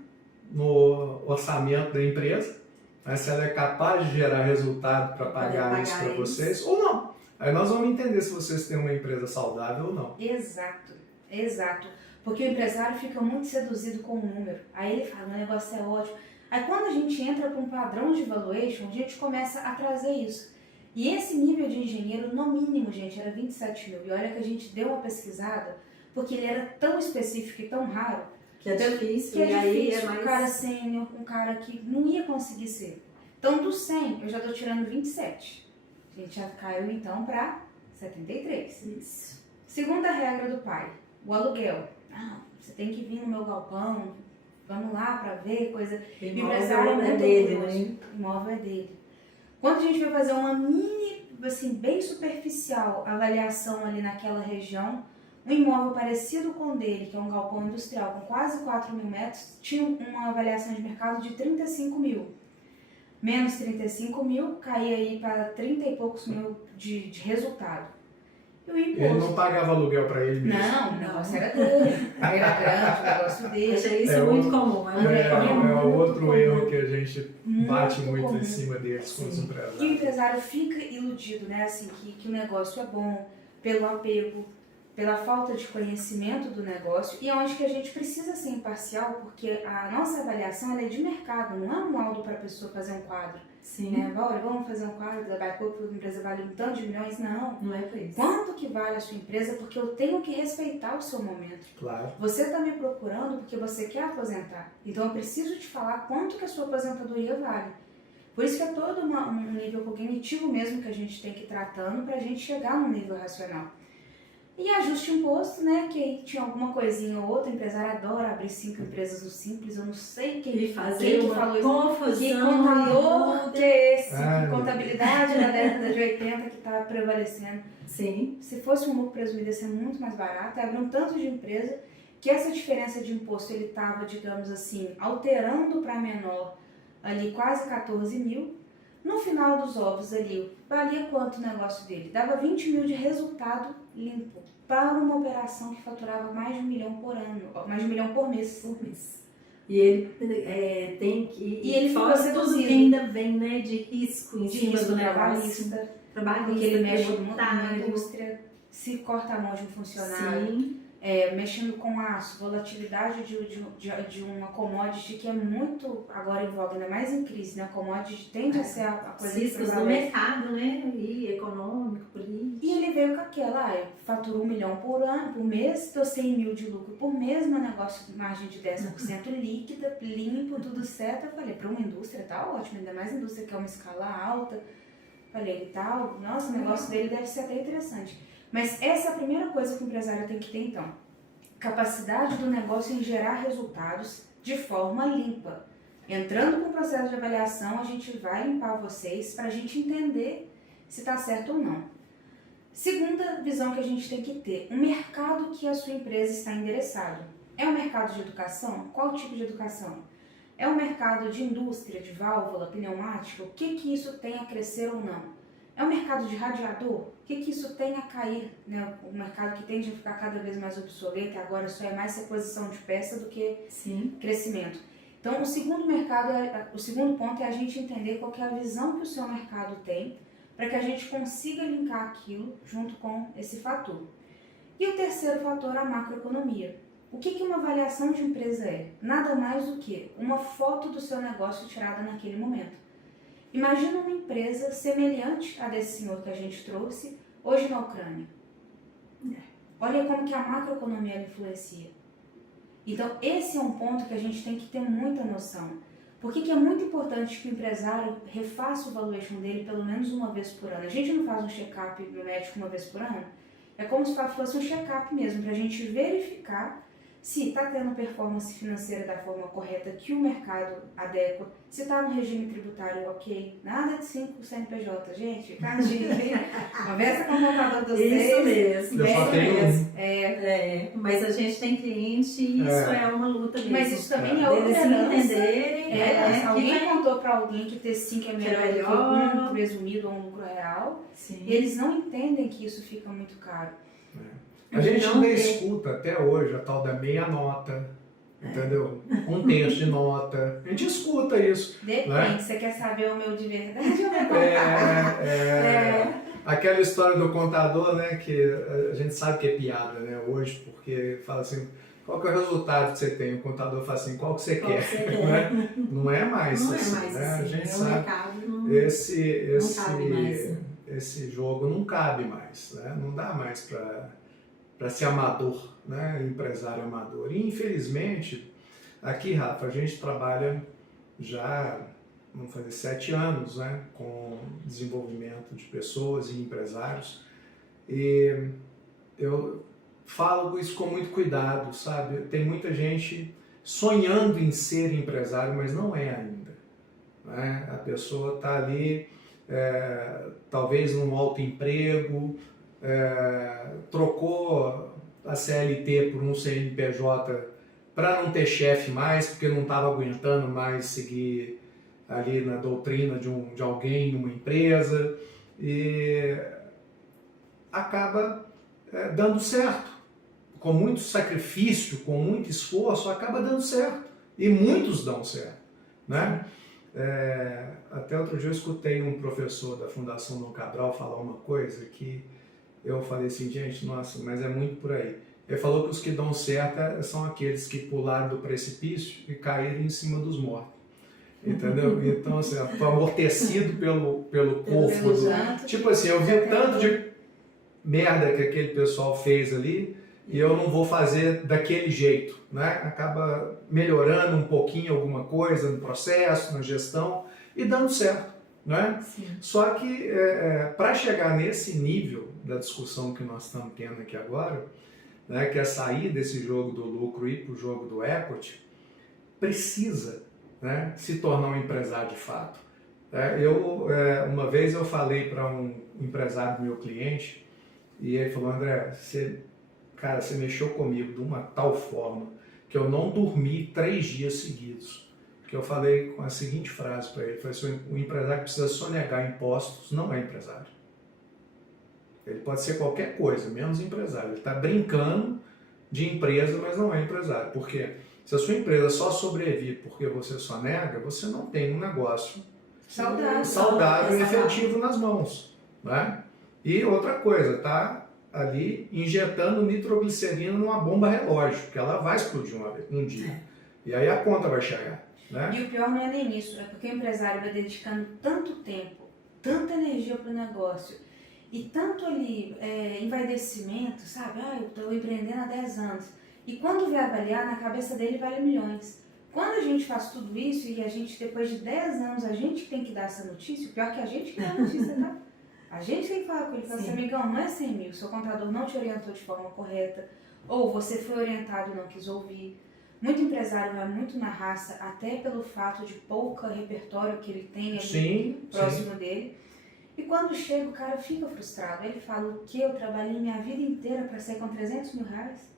no orçamento da empresa, né, se ela é capaz de gerar resultado para pagar isso para vocês ou não. Aí nós vamos entender se vocês têm uma empresa saudável ou não. Exato, exato. Porque o empresário fica muito seduzido com o número. Aí ele fala, meu negócio é ótimo. Aí quando a gente entra para um padrão de valuation, a gente começa a trazer isso. E esse nível de engenheiro, no mínimo, gente, era 27 mil. E olha que a gente deu uma pesquisada, porque ele era tão específico e tão raro, Que é difícil, que é e aí difícil, é mais... um cara sênior, um cara que não ia conseguir ser. Então, do 100, eu já estou tirando 27. A gente já caiu, então, para 73. Isso. Segunda regra do pai, o aluguel. Ah, você tem que vir no meu galpão, vamos lá para ver coisa. O O empresário imóvel é muito dele, orgulhoso. né? O imóvel é dele. Quando a gente vai fazer uma mini, assim, bem superficial avaliação ali naquela região, um imóvel parecido com o dele, que é um galpão industrial com quase 4 mil metros, tinha uma avaliação de mercado de 35 mil. Menos 35 mil, caía aí para 30 e poucos mil de resultado. E o imposto? Ele não pagava aluguel para ele mesmo. Não, o negócio era dele. Era grande, o negócio dele. Achei isso muito comum. É outro comum. erro que a gente bate muito comum. em cima deles com os E o empresários. empresário fica iludido, né? Assim, que o negócio é bom, pelo apego, pela falta de conhecimento do negócio, e é onde que a gente precisa ser imparcial, porque a nossa avaliação ela é de mercado, não é um laudo para a pessoa fazer um quadro. Sim. Né? Olha, vamos fazer um quadro da Backup, porque a empresa vale um tanto de milhões. Não. Não é por isso. Quanto que vale a sua empresa? Porque eu tenho que respeitar o seu momento. Claro. Você está me procurando porque você quer aposentar. Então eu preciso te falar quanto que a sua aposentadoria vale. Por isso que é todo um nível cognitivo mesmo que a gente tem que ir tratando para a gente chegar num nível racional. E ajuste imposto, né? Que aí tinha alguma coisinha ou outra, o empresário adora abrir 5 empresas no Simples, eu não sei quem E fazer que uma falou isso. confusão. Que contador que é esse? Ai, Que contabilidade da década de 80 que está prevalecendo. Sim. Se fosse um lucro presumido, ia ser muito mais barato. Abriu um tanto de empresa que essa diferença de imposto ele estava, digamos assim, alterando para menor ali quase 14 mil. No final dos ovos ali, valia quanto o negócio dele? Dava 20 mil de resultado limpo para uma operação que faturava mais de 1 milhão por ano, mais de 1 milhão por mês. Por mês. E ele tem que... E ele fora ficou tudo seduzido. que ainda vem, né, de risco em De cima risco do negócio. trabalhista. trabalhista, Porque ele mexe na tributário. indústria, se corta a mão de um funcionário, Sim, mexendo com aço, volatilidade de uma commodity que é muito agora em voga, ainda mais em crise, né? A commodity tende a ser a coisa que ciscos do prevalece. mercado, né? E econômico, político. E ele veio com aquela, eu faturo 1 milhão por ano, por mês, dou 100 mil de lucro por mês, meu negócio de margem de 10% líquida, limpo, tudo certo. Eu falei, para uma indústria tá ótimo, ainda mais indústria que é uma escala alta. Falei, e tal, nossa, o negócio dele deve ser até interessante. Mas essa é a primeira coisa que o empresário tem que ter, então. Capacidade do negócio em gerar resultados de forma limpa. Entrando com o processo de avaliação, a gente vai limpar vocês para a gente entender se está certo ou não. Segunda visão que a gente tem que ter, o mercado que a sua empresa está endereçado. É um mercado de educação? Qual tipo de educação? É um mercado de indústria, de válvula, pneumática? O que isso tem a crescer ou não? É um mercado de radiador? O que isso tem a cair? Né? O mercado que tende a ficar cada vez mais obsoleto e agora só é mais reposição de peça do que Sim. crescimento. Então, o segundo ponto é a gente entender qual que é a visão que o seu mercado tem para que a gente consiga linkar aquilo junto com esse fator. E o terceiro fator é a macroeconomia. O que uma avaliação de empresa é? Nada mais do que uma foto do seu negócio tirada naquele momento. Imagina uma empresa semelhante à desse senhor que a gente trouxe hoje na Ucrânia. Olha como que a macroeconomia influencia. Então, esse é um ponto que a gente tem que ter muita noção. Por que é muito importante que o empresário refaça o valuation dele pelo menos uma vez por ano? A gente não faz um check-up no médico uma vez por ano? É como se fosse um check-up mesmo, para a gente verificar se está tendo performance financeira da forma correta que o mercado adequa, se está no regime tributário ok, nada de 5 CNPJ, gente, cadinho, conversa com o contador dos Isso mesmo. Eu só tenho Mas a gente tem cliente e isso é uma luta mesmo. Mas isso também é outra Eles herança. entenderem. Se alguém contou para alguém que ter 5 é melhor do que melhor. um presumido ou um lucro real, Sim. e eles não entendem que isso fica muito caro. A gente Não ainda tem. escuta até hoje a tal da meia nota, entendeu? 1/3 de nota. A gente escuta isso. Depende, Né? você quer saber o meu de verdade ou vai contar? Aquela história do contador, né? Que a gente sabe que é piada, né? Hoje, porque fala assim, qual que é o resultado que você tem? O contador fala assim, qual que você Qual quer? que você quer? Né? Não é mais Não assim, é mais né? assim. A gente O sabe mercado não cabe mais. esse jogo não cabe mais, né? Não dá mais para ser amador, né? Empresário amador. E infelizmente, aqui, Rafa, a gente trabalha já, vamos fazer 7 anos, né? Com desenvolvimento de pessoas e empresários. E eu falo isso com muito cuidado, sabe? Tem muita gente sonhando em ser empresário, mas não é ainda, né? A pessoa está ali, talvez num alto emprego, trocou a CLT por um CNPJ para não ter chefe mais, porque não estava aguentando mais seguir ali na doutrina de alguém numa empresa, e acaba dando certo. Com muito sacrifício, com muito esforço, acaba dando certo. E muitos dão certo, né? Até outro dia eu escutei um professor da Fundação Dom Cabral falar uma coisa que eu falei assim, gente, nossa, mas é muito por aí. Ele falou que os que dão certo são aqueles que pularam do precipício e caíram em cima dos mortos. Entendeu? Então, assim, amortecido pelo corpo. Tipo assim, eu vi o tanto de merda que aquele pessoal fez ali e eu não vou fazer daquele jeito, né? Acaba melhorando um pouquinho alguma coisa no processo, na gestão e dando certo, né? Sim. Só que para chegar nesse nível da discussão que nós estamos tendo aqui agora, né, que é sair desse jogo do lucro e ir para o jogo do equity, precisa, né, se tornar um empresário de fato. Uma vez eu falei para um empresário meu cliente e ele falou, André, você mexeu comigo de uma tal forma que eu não dormi 3 dias seguidos. Que eu falei com a seguinte frase para ele, falei assim, o empresário que precisa sonegar impostos não é empresário. Ele pode ser qualquer coisa, menos empresário. Ele está brincando de empresa, mas não é empresário. Porque se a sua empresa só sobrevive porque você só nega, você não tem um negócio saudável e efetivo nas mãos. né? E outra coisa, tá ali injetando nitroglicerina numa bomba relógio, que ela vai explodir um dia. E aí a conta vai chegar, né? E o pior não é nem isso, é porque o empresário vai dedicando tanto tempo, tanta energia para o negócio e tanto ali envaidecimento, sabe? Eu estou empreendendo há 10 anos. E quando vai avaliar, na cabeça dele vale milhões. Quando a gente faz tudo isso e a gente, depois de 10 anos, a gente tem que dar essa notícia, o pior é que a gente que dá a notícia, tá? A gente tem que falar com ele, falar assim, amigão, não é 100 mil, seu contador não te orientou de forma correta, ou você foi orientado e não quis ouvir. Muito empresário vai muito na raça, até pelo fato de pouco repertório que ele tem ali próximo dele. E quando chega, o cara fica frustrado. Ele fala, o que? Eu trabalhei minha vida inteira para sair com 300 mil reais?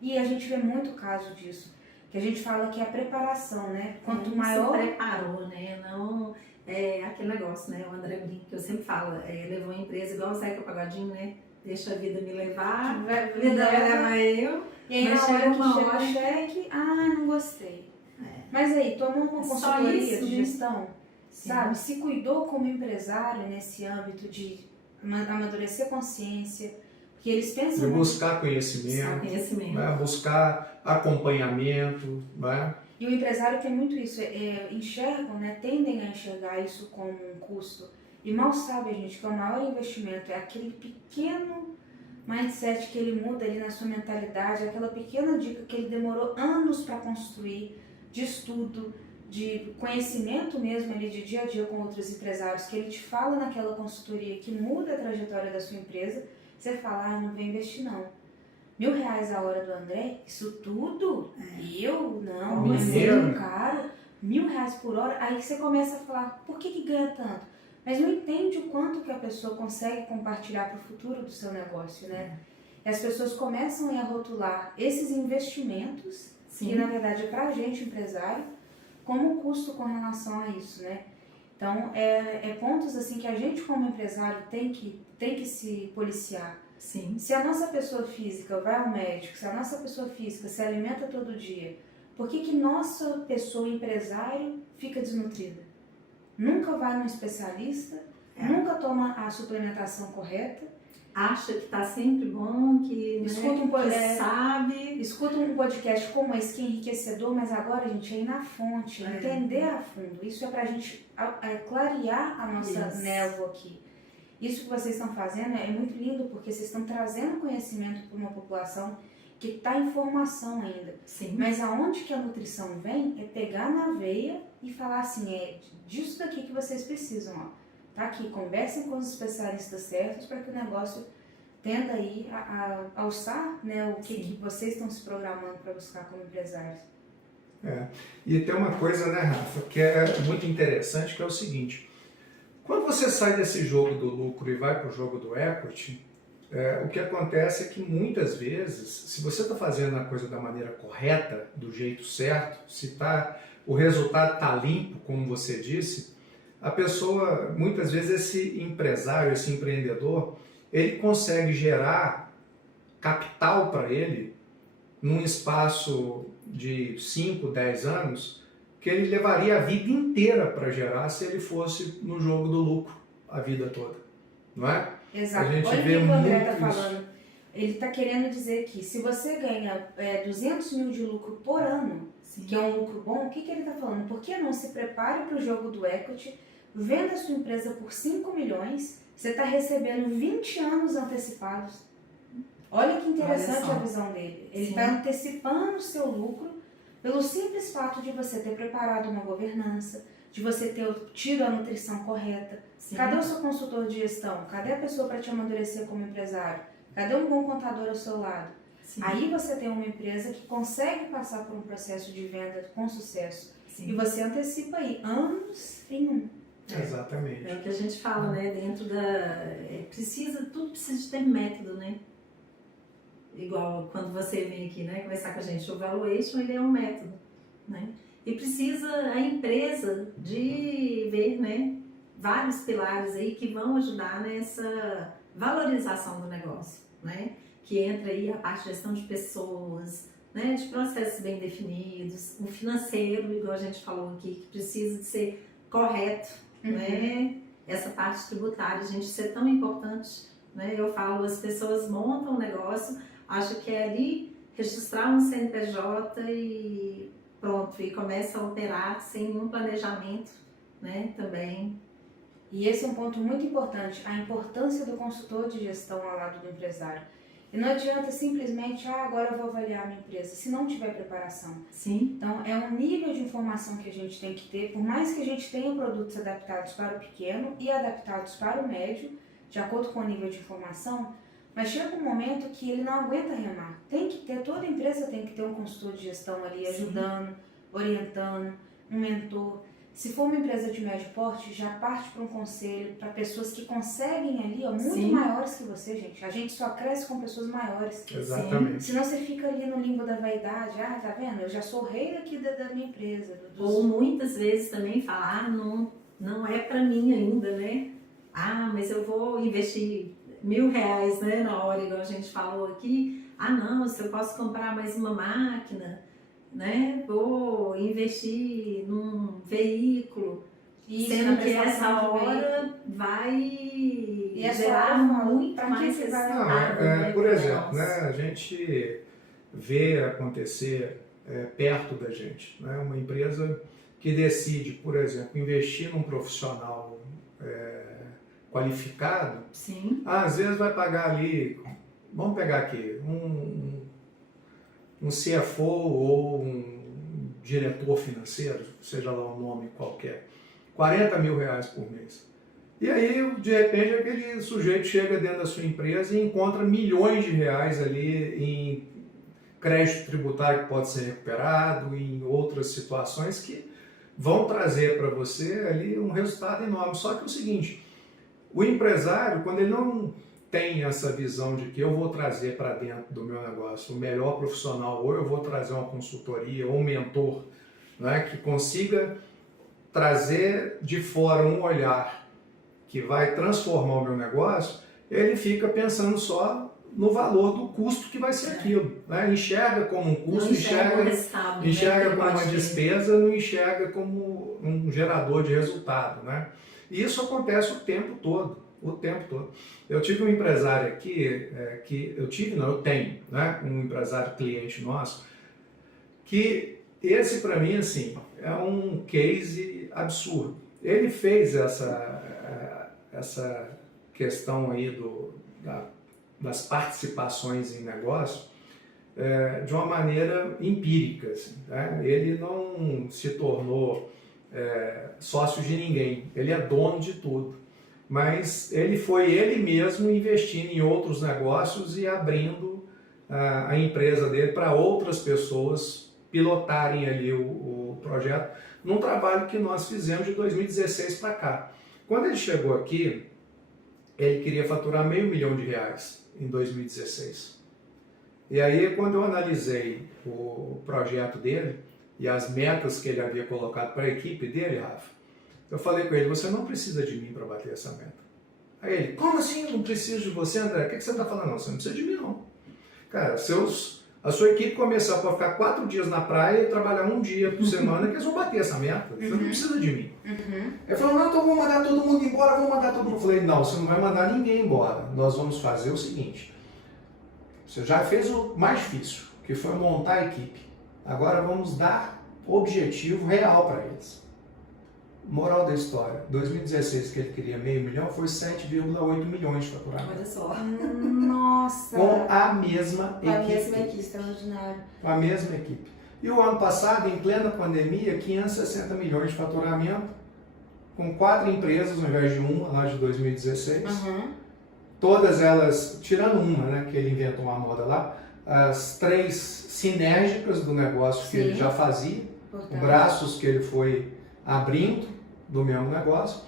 E a gente vê muito caso disso. Que a gente fala que é a preparação, né? Quanto maior... Se preparou, né? Não... É aquele negócio, né? O André brinca, que eu sempre falo, levou a empresa igual o Zeca Pagodinho, né? Deixa a vida me levar, a vida leva eu. E aí na hora que chega o cheque, não gostei. Mas aí, tomou uma consultoria de gestão, sabe? Se cuidou como empresário nesse âmbito de amadurecer consciência, porque eles pensam... De buscar conhecimento, né? Buscar acompanhamento, né? E o empresário tem muito isso, enxergam, né? Tendem a enxergar isso como um custo. E mal sabe, gente, que o maior investimento é aquele pequeno mindset que ele muda ali na sua mentalidade, aquela pequena dica que ele demorou anos para construir, de estudo, de conhecimento mesmo ali de dia a dia com outros empresários, que ele te fala naquela consultoria que muda a trajetória da sua empresa, você fala, não vou investir não. R$1.000 a hora do André, isso tudo? Eu? Não, é muito caro. R$1.000 por hora, aí você começa a falar, por que ganha tanto? Mas não entende o quanto que a pessoa consegue compartilhar para o futuro do seu negócio, né? E as pessoas começam a rotular esses investimentos, que na verdade é para a gente, empresário, como custo com relação a isso, né? Então, pontos assim que a gente como empresário tem que se policiar. Sim. Se a nossa pessoa física vai ao médico, se a nossa pessoa física se alimenta todo dia, por que nossa pessoa empresário fica desnutrida? Nunca vai num especialista, nunca toma a suplementação correta. Acha que está sempre bom, que sabe. Escuta um podcast como esse que é enriquecedor, mas agora, gente, é ir na fonte, entender a fundo. Isso é para a gente clarear a nossa névoa aqui. Isso que vocês estão fazendo é muito lindo, porque vocês estão trazendo conhecimento para uma população que está em formação ainda. Sim. Mas aonde que a nutrição vem é pegar na veia e falar assim, disso daqui que vocês precisam, ó. Tá aqui, conversem com os especialistas certos para que o negócio tenda aí a alçar, né, o que vocês estão se programando para buscar como empresários. E tem uma coisa, né, Rafa, que é muito interessante, que é o seguinte, quando você sai desse jogo do lucro e vai para o jogo do equity, o que acontece é que muitas vezes, se você está fazendo a coisa da maneira correta, do jeito certo, se o resultado está limpo, como você disse, a pessoa, muitas vezes esse empresário, esse empreendedor, ele consegue gerar capital para ele num espaço de 5, 10 anos, que ele levaria a vida inteira para gerar se ele fosse no jogo do lucro a vida toda, não é? Exato. A gente olha vê o que o André está muito falando. Ele está querendo dizer que se você ganha 200 mil de lucro por ano, que é um lucro bom, o que ele está falando? Por que não se prepare para o jogo do equity, venda a sua empresa por 5 milhões, você está recebendo 20 anos antecipados. Olha que interessante a visão dele. Ele está antecipando o seu lucro pelo simples fato de você ter preparado uma governança, de você ter tido a nutrição correta. Cadê o seu consultor de gestão? Cadê a pessoa para te amadurecer como empresário? Cadê um bom contador ao seu lado? Aí você tem uma empresa que consegue passar por um processo de venda com sucesso. E você antecipa aí anos em um. Exatamente. É o que a gente fala, né? Dentro da... tudo precisa de ter método, né? Igual quando você vem aqui, né, conversar com a gente, o valuation, ele é um método, né? E precisa a empresa de ver, né, vários pilares aí que vão ajudar nessa valorização do negócio, né? Que entra aí a parte de gestão de pessoas, né, de processos bem definidos, o financeiro, igual a gente falou aqui, que precisa de ser correto, né? essa parte tributária, a gente ser tão importante, né? Eu falo, as pessoas montam um negócio, acham que é ali registrar um CNPJ e pronto, e começa a operar sem nenhum planejamento, né? Também. E esse é um ponto muito importante, a importância do consultor de gestão ao lado do empresário. E não adianta simplesmente, agora eu vou avaliar a minha empresa, se não tiver preparação. Sim. Então, é um nível de informação que a gente tem que ter, por mais que a gente tenha produtos adaptados para o pequeno e adaptados para o médio, de acordo com o nível de informação, mas chega um momento que ele não aguenta remar. Tem que ter, toda empresa tem que ter um consultor de gestão ali ajudando, orientando, um mentor. Se for uma empresa de médio porte, já parte para um conselho, para pessoas que conseguem ali, muito maiores que você, gente. A gente só cresce com pessoas maiores. Exatamente. Senão você fica ali no limbo da vaidade. Tá vendo? Eu já sou o rei aqui da minha empresa. Ou muitas vezes também falar, não é para mim ainda, né? Mas eu vou investir R$1.000, né, na hora, igual a gente falou aqui. Não, se eu posso comprar mais uma máquina, né? Vou investir num veículo, sendo que essa hora vai gerar muito mais resultado. Por exemplo, né, a gente vê acontecer perto da gente, né, uma empresa que decide, por exemplo, investir num profissional qualificado. Sim. Às vezes vai pagar ali, vamos pegar aqui, um CFO ou um diretor financeiro, seja lá o nome qualquer, R$40.000 por mês. E aí, de repente, aquele sujeito chega dentro da sua empresa e encontra milhões de reais ali em crédito tributário que pode ser recuperado, em outras situações que vão trazer para você ali um resultado enorme. Só que é o seguinte, o empresário, quando ele não tem essa visão de que eu vou trazer para dentro do meu negócio o melhor profissional, ou eu vou trazer uma consultoria, ou um mentor, né, que consiga trazer de fora um olhar que vai transformar o meu negócio, ele fica pensando só no valor do custo que vai ser aquilo. Né? Enxerga como um custo, enxerga como uma despesa, não enxerga como um gerador de resultado. Né? E isso acontece o tempo todo. Eu tive um empresário aqui, eu tenho, né, um empresário cliente nosso, que esse para mim assim, é um case absurdo. Ele fez essa questão aí das participações em negócio de uma maneira empírica. Assim, né? Ele não se tornou sócio de ninguém, ele é dono de tudo. Mas ele foi ele mesmo investindo em outros negócios e abrindo a empresa dele para outras pessoas pilotarem ali o projeto, num trabalho que nós fizemos de 2016 para cá. Quando ele chegou aqui, ele queria faturar R$500 mil em 2016. E aí, quando eu analisei o projeto dele e as metas que ele havia colocado para a equipe dele, Rafa, eu falei com ele, você não precisa de mim para bater essa meta. Aí ele, como assim eu não preciso de você, André? O que você está falando? Não, você não precisa de mim, não. Cara, a sua equipe começar a ficar 4 dias na praia e trabalhar 1 dia por semana, que eles vão bater essa meta. Você não precisa de mim. Ele falou, não, então vou mandar todo mundo embora, vou mandar todo mundo. Eu falei, não, você não vai mandar ninguém embora. Nós vamos fazer o seguinte, você já fez o mais difícil, que foi montar a equipe. Agora vamos dar objetivo real para eles. Moral da história, 2016 que ele queria R$500 mil, foi 7,8 milhões de faturamento. Olha só. Nossa! Com a mesma equipe. Com a mesma equipe, extraordinário. Com a mesma equipe. E o ano passado, em plena pandemia, 560 milhões de faturamento, com 4 empresas ao invés de uma, lá de 2016. Todas elas, tirando uma, né, que ele inventou uma moda lá, as 3 sinérgicas do negócio que ele já fazia, braços que ele foi abrindo do mesmo negócio,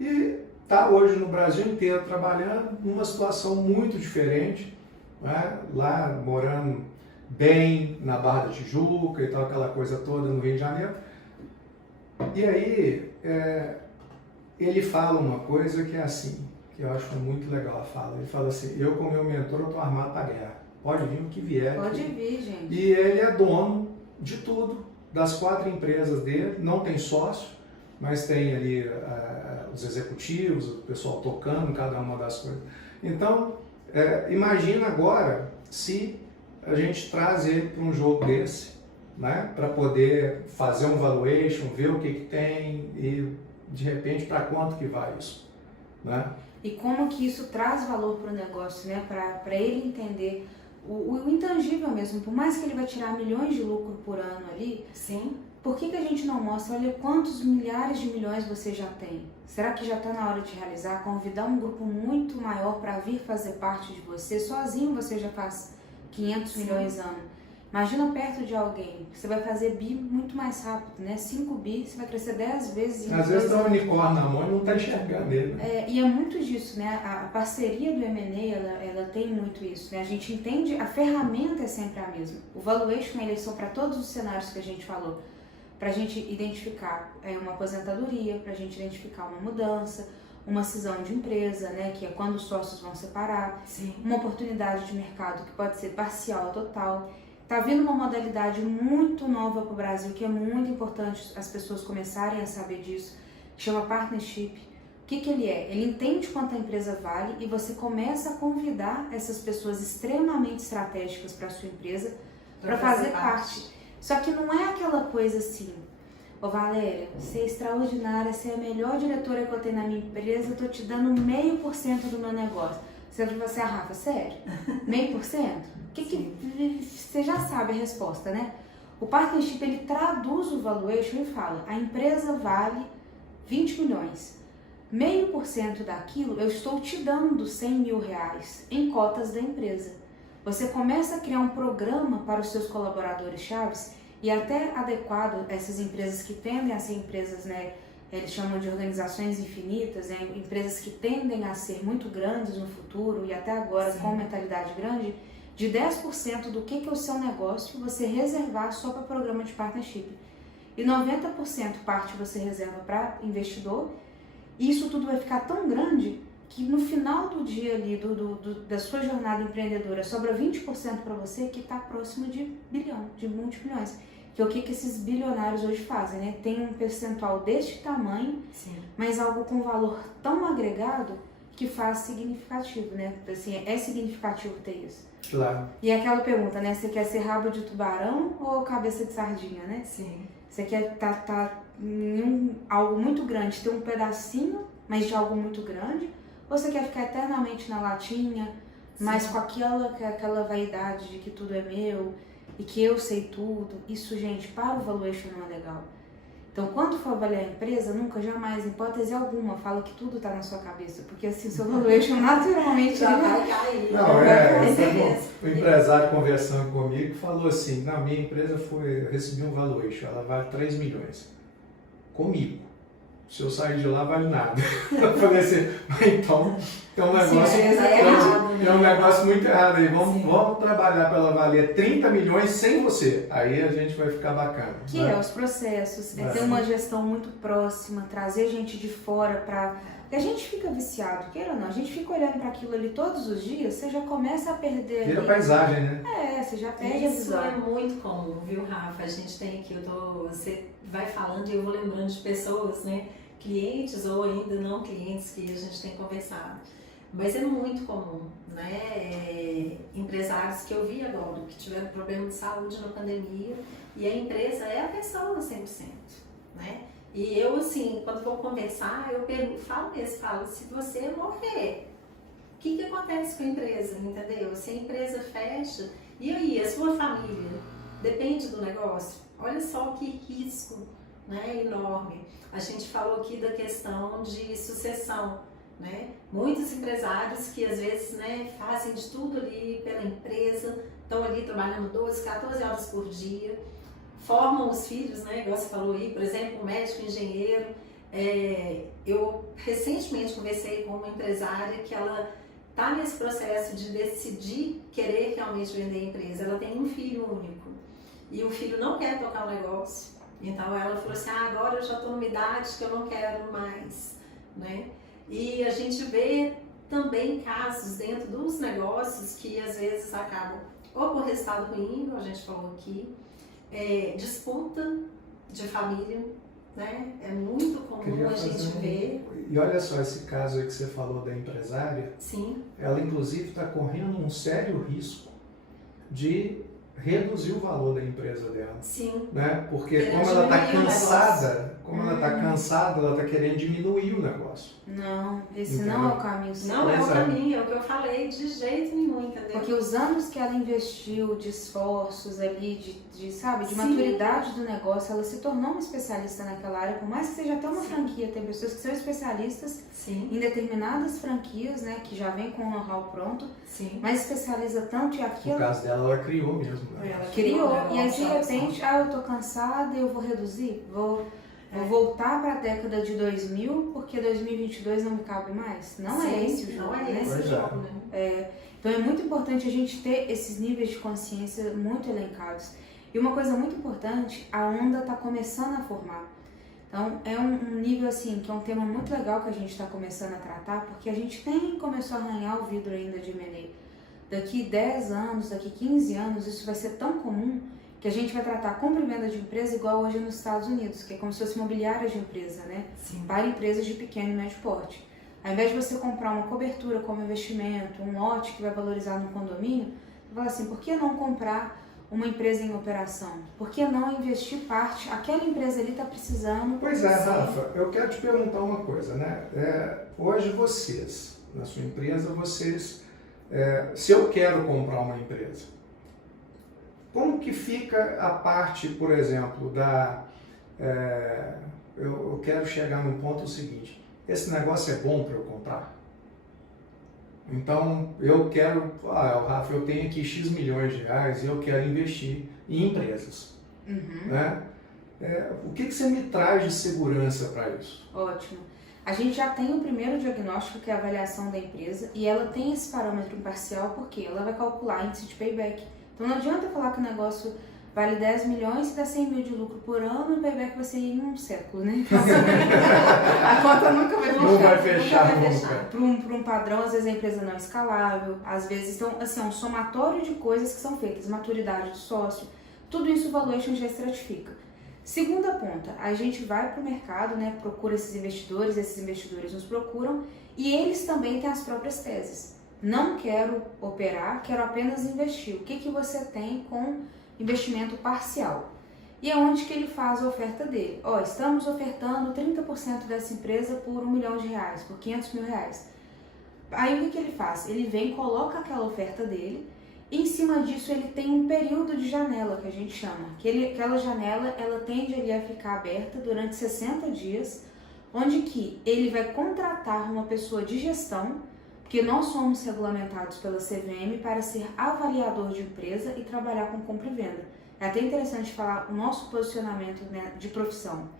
e está hoje no Brasil inteiro trabalhando numa situação muito diferente, né? Lá morando bem na Barra da Tijuca e tal, aquela coisa toda no Rio de Janeiro. E aí ele fala uma coisa que é assim, que eu acho muito legal a fala. Ele fala assim, eu como meu mentor eu estou armado para a guerra, pode vir o que vier. Pode vir, gente. E ele é dono de tudo, das 4 empresas dele, não tem sócio, mas tem ali os executivos, o pessoal tocando cada uma das coisas. Então, imagina agora se a gente traz ele para um jogo desse, né, para poder fazer um valuation, ver o que tem e, de repente, para quanto que vai isso, né? E como que isso traz valor para o negócio, né? Para ele entender o intangível mesmo. Por mais que ele vai tirar milhões de lucro por ano ali, Sim. por que a gente não mostra, olha quantos milhares de milhões você já tem? Será que já está na hora de realizar? Convidar um grupo muito maior para vir fazer parte de você? Sozinho você já faz 500 milhões ano. Imagina perto de alguém, você vai fazer bi muito mais rápido, né? 5 bi, você vai crescer 10 vezes. Às vezes dá um unicórnio na mão e não está enxergando ele. Né? E é muito disso, né? A parceria do M&A, ela tem muito isso, né? A gente entende, a ferramenta é sempre a mesma. O valuation, ele é só para todos os cenários que a gente falou. Para a gente identificar uma aposentadoria, para a gente identificar uma mudança, uma cisão de empresa, né? Que é quando os sócios vão separar. Sim. Uma oportunidade de mercado que pode ser parcial ou total. Está vindo uma modalidade muito nova para o Brasil, que é muito importante as pessoas começarem a saber disso, chama partnership. O que ele é? Ele entende quanto a empresa vale e você começa a convidar essas pessoas extremamente estratégicas para a sua empresa para fazer parte. Só que não é aquela coisa assim, ô Valéria, você é extraordinária, você é a melhor diretora que eu tenho na minha empresa, eu estou te dando 0,5% do meu negócio. Você, Rafa, sério? 0,5%? Você já sabe a resposta, né? O partnership, ele traduz o valuation e fala, a empresa vale 20 milhões. 0,5% daquilo eu estou te dando 100 mil reais em cotas da empresa. Você começa a criar um programa para os seus colaboradores chaves e até adequado a essas empresas que tendem a ser empresas, né? Eles chamam de organizações infinitas, né? Empresas que tendem a ser muito grandes no futuro e até agora Sim. com mentalidade grande, de 10% do que é o seu negócio você reservar só para programa de partnership. E 90% parte você reserva para investidor. E isso tudo vai ficar tão grande que no final do dia ali, da sua jornada empreendedora, sobra 20% para você que está próximo de bilhão, de multimilhões. Que é o que esses bilionários hoje fazem, né? Tem um percentual deste tamanho, Sim. mas algo com valor tão agregado que faz significativo, né? Assim, é significativo ter isso. Claro. E é aquela pergunta, né? Você quer ser rabo de tubarão ou cabeça de sardinha, né? Sim. Você quer tá em algo muito grande, ter um pedacinho, mas de algo muito grande, ou você quer ficar eternamente na latinha, mas com aquela vaidade de que tudo é meu e que eu sei tudo? Isso, gente, para o valuation não é legal. Então, quando for avaliar a empresa, nunca, jamais, em hipótese alguma, fala que tudo está na sua cabeça, porque assim, seu valuation naturalmente Já vai cair. Não, Com certeza. o empresário conversando comigo falou assim, não, minha empresa recebi um valuation, ela vale 3 milhões. Comigo. Se eu sair de lá, vale nada. Eu falei assim, então tem um negócio, Sim, tem um negócio muito errado aí. Vamos trabalhar para ela valer 30 milhões sem você. Aí a gente vai ficar bacana. Que né? é os processos, é ter uma gestão muito próxima, trazer gente de fora para... Porque a gente fica viciado, queira ou não, a gente fica olhando para aquilo ali todos os dias, você já começa a perder... Vira paisagem, né? Você já perde a Isso visão. é muito comum, viu, Rafa? A gente tem aqui, você vai falando e eu vou lembrando de pessoas, né? Clientes ou ainda não clientes que a gente tem conversado. Mas é muito comum, né? Empresários que eu vi agora, que tiveram problema de saúde na pandemia e a empresa é a pessoa 100%, né? E eu, assim, quando vou conversar, eu falo, se você morrer, o que acontece com a empresa, entendeu? Se a empresa fecha, e aí, a sua família depende do negócio? Olha só que risco, né, enorme. A gente falou aqui da questão de sucessão, né? Muitos empresários que às vezes, né, fazem de tudo ali pela empresa, estão ali trabalhando 12, 14 horas por dia, formam os filhos, né, igual você falou aí, por exemplo, um médico, engenheiro. Eu recentemente conversei com uma empresária que ela está nesse processo de decidir querer realmente vender a empresa. Ela tem um filho único e o filho não quer tocar o negócio. Então ela falou assim, agora eu já estou numa idade que eu não quero mais, né? E a gente vê também casos dentro dos negócios que às vezes acabam ou por resultado ruim, como a gente falou aqui, disputa de família, né? É muito comum Queria a gente fazer ver. E olha só, esse caso aí que você falou da empresária, Sim, ela inclusive está correndo um sério risco de reduzir o valor da empresa dela, sim. né? Porque Querendo como ela está diminuir o cansada, ela está querendo diminuir o negócio. Não, esse Entendeu? não é o caminho certo. Não é o Pois é. caminho, é o que eu falei, de jeito nenhum, entendeu? Porque os anos que ela investiu de esforços ali, sabe, de Sim. maturidade do negócio, ela se tornou uma especialista naquela área, por mais que seja até uma franquia, tem pessoas que são especialistas Sim, em determinadas franquias, né, que já vem com o know-how pronto, sim. mas especializa tanto e No aquilo caso dela, ela criou mesmo. Né? Ela criou, né, e aí de uma repente, eu tô cansada, eu vou reduzir, vou voltar para a década de 2000, porque 2022 não me cabe mais. Não Sim, é esse o jogo, não é né? esse o Pois é. jogo, né? Então é muito importante a gente ter esses níveis de consciência muito elencados. E uma coisa muito importante, a onda está começando a formar. Então é um nível assim, que é um tema muito legal que a gente está começando a tratar, porque a gente nem começou a arranhar o vidro ainda de M&A. Daqui 10 anos, daqui 15 anos, isso vai ser tão comum que a gente vai tratar compra e venda de empresa igual hoje nos Estados Unidos, que é como se fosse imobiliária de empresa, né? Sim. Para empresas de pequeno e médio porte. Ao invés de você comprar uma cobertura como investimento, um lote que vai valorizar no condomínio, você fala assim, por que não comprar uma empresa em operação? Por que não investir parte? Aquela empresa ali está precisando. Pois é, Rafa, eu quero te perguntar uma coisa, né? Hoje vocês, na sua empresa, se eu quero comprar uma empresa, como que fica a parte, por exemplo, eu quero chegar no ponto seguinte, esse negócio é bom para eu comprar? Então, eu quero, Rafa, eu tenho aqui X milhões de reais e eu quero investir em empresas, né? O que você me traz de segurança para isso? Ótimo. A gente já tem o primeiro diagnóstico, que é a avaliação da empresa, e ela tem esse parâmetro imparcial porque ela vai calcular índice de payback. Então não adianta falar que o negócio vale 10 milhões e dá 100 mil de lucro por ano e o payback vai ser em um século, né? Então, a conta nunca vai fechar. Não vai fechar nunca. Para um padrão, às vezes a empresa não é escalável, às vezes então, assim, é um somatório de coisas que são feitas, maturidade do sócio, tudo isso o valuation já estratifica. Segunda ponta, a gente vai para o mercado, né, procura esses investidores nos procuram e eles também têm as próprias teses. Não quero operar, quero apenas investir. O que você tem com investimento parcial? E é onde que ele faz a oferta dele. Estamos ofertando 30% dessa empresa por R$1 milhão, por R$500 mil. Aí o que ele faz? Ele vem, coloca aquela oferta dele, e em cima disso ele tem um período de janela, que a gente chama. Aquela janela, ela tende ali a ficar aberta durante 60 dias, onde que ele vai contratar uma pessoa de gestão, porque nós somos regulamentados pela CVM para ser avaliador de empresa e trabalhar com compra e venda. É até interessante falar o nosso posicionamento, né, de profissão.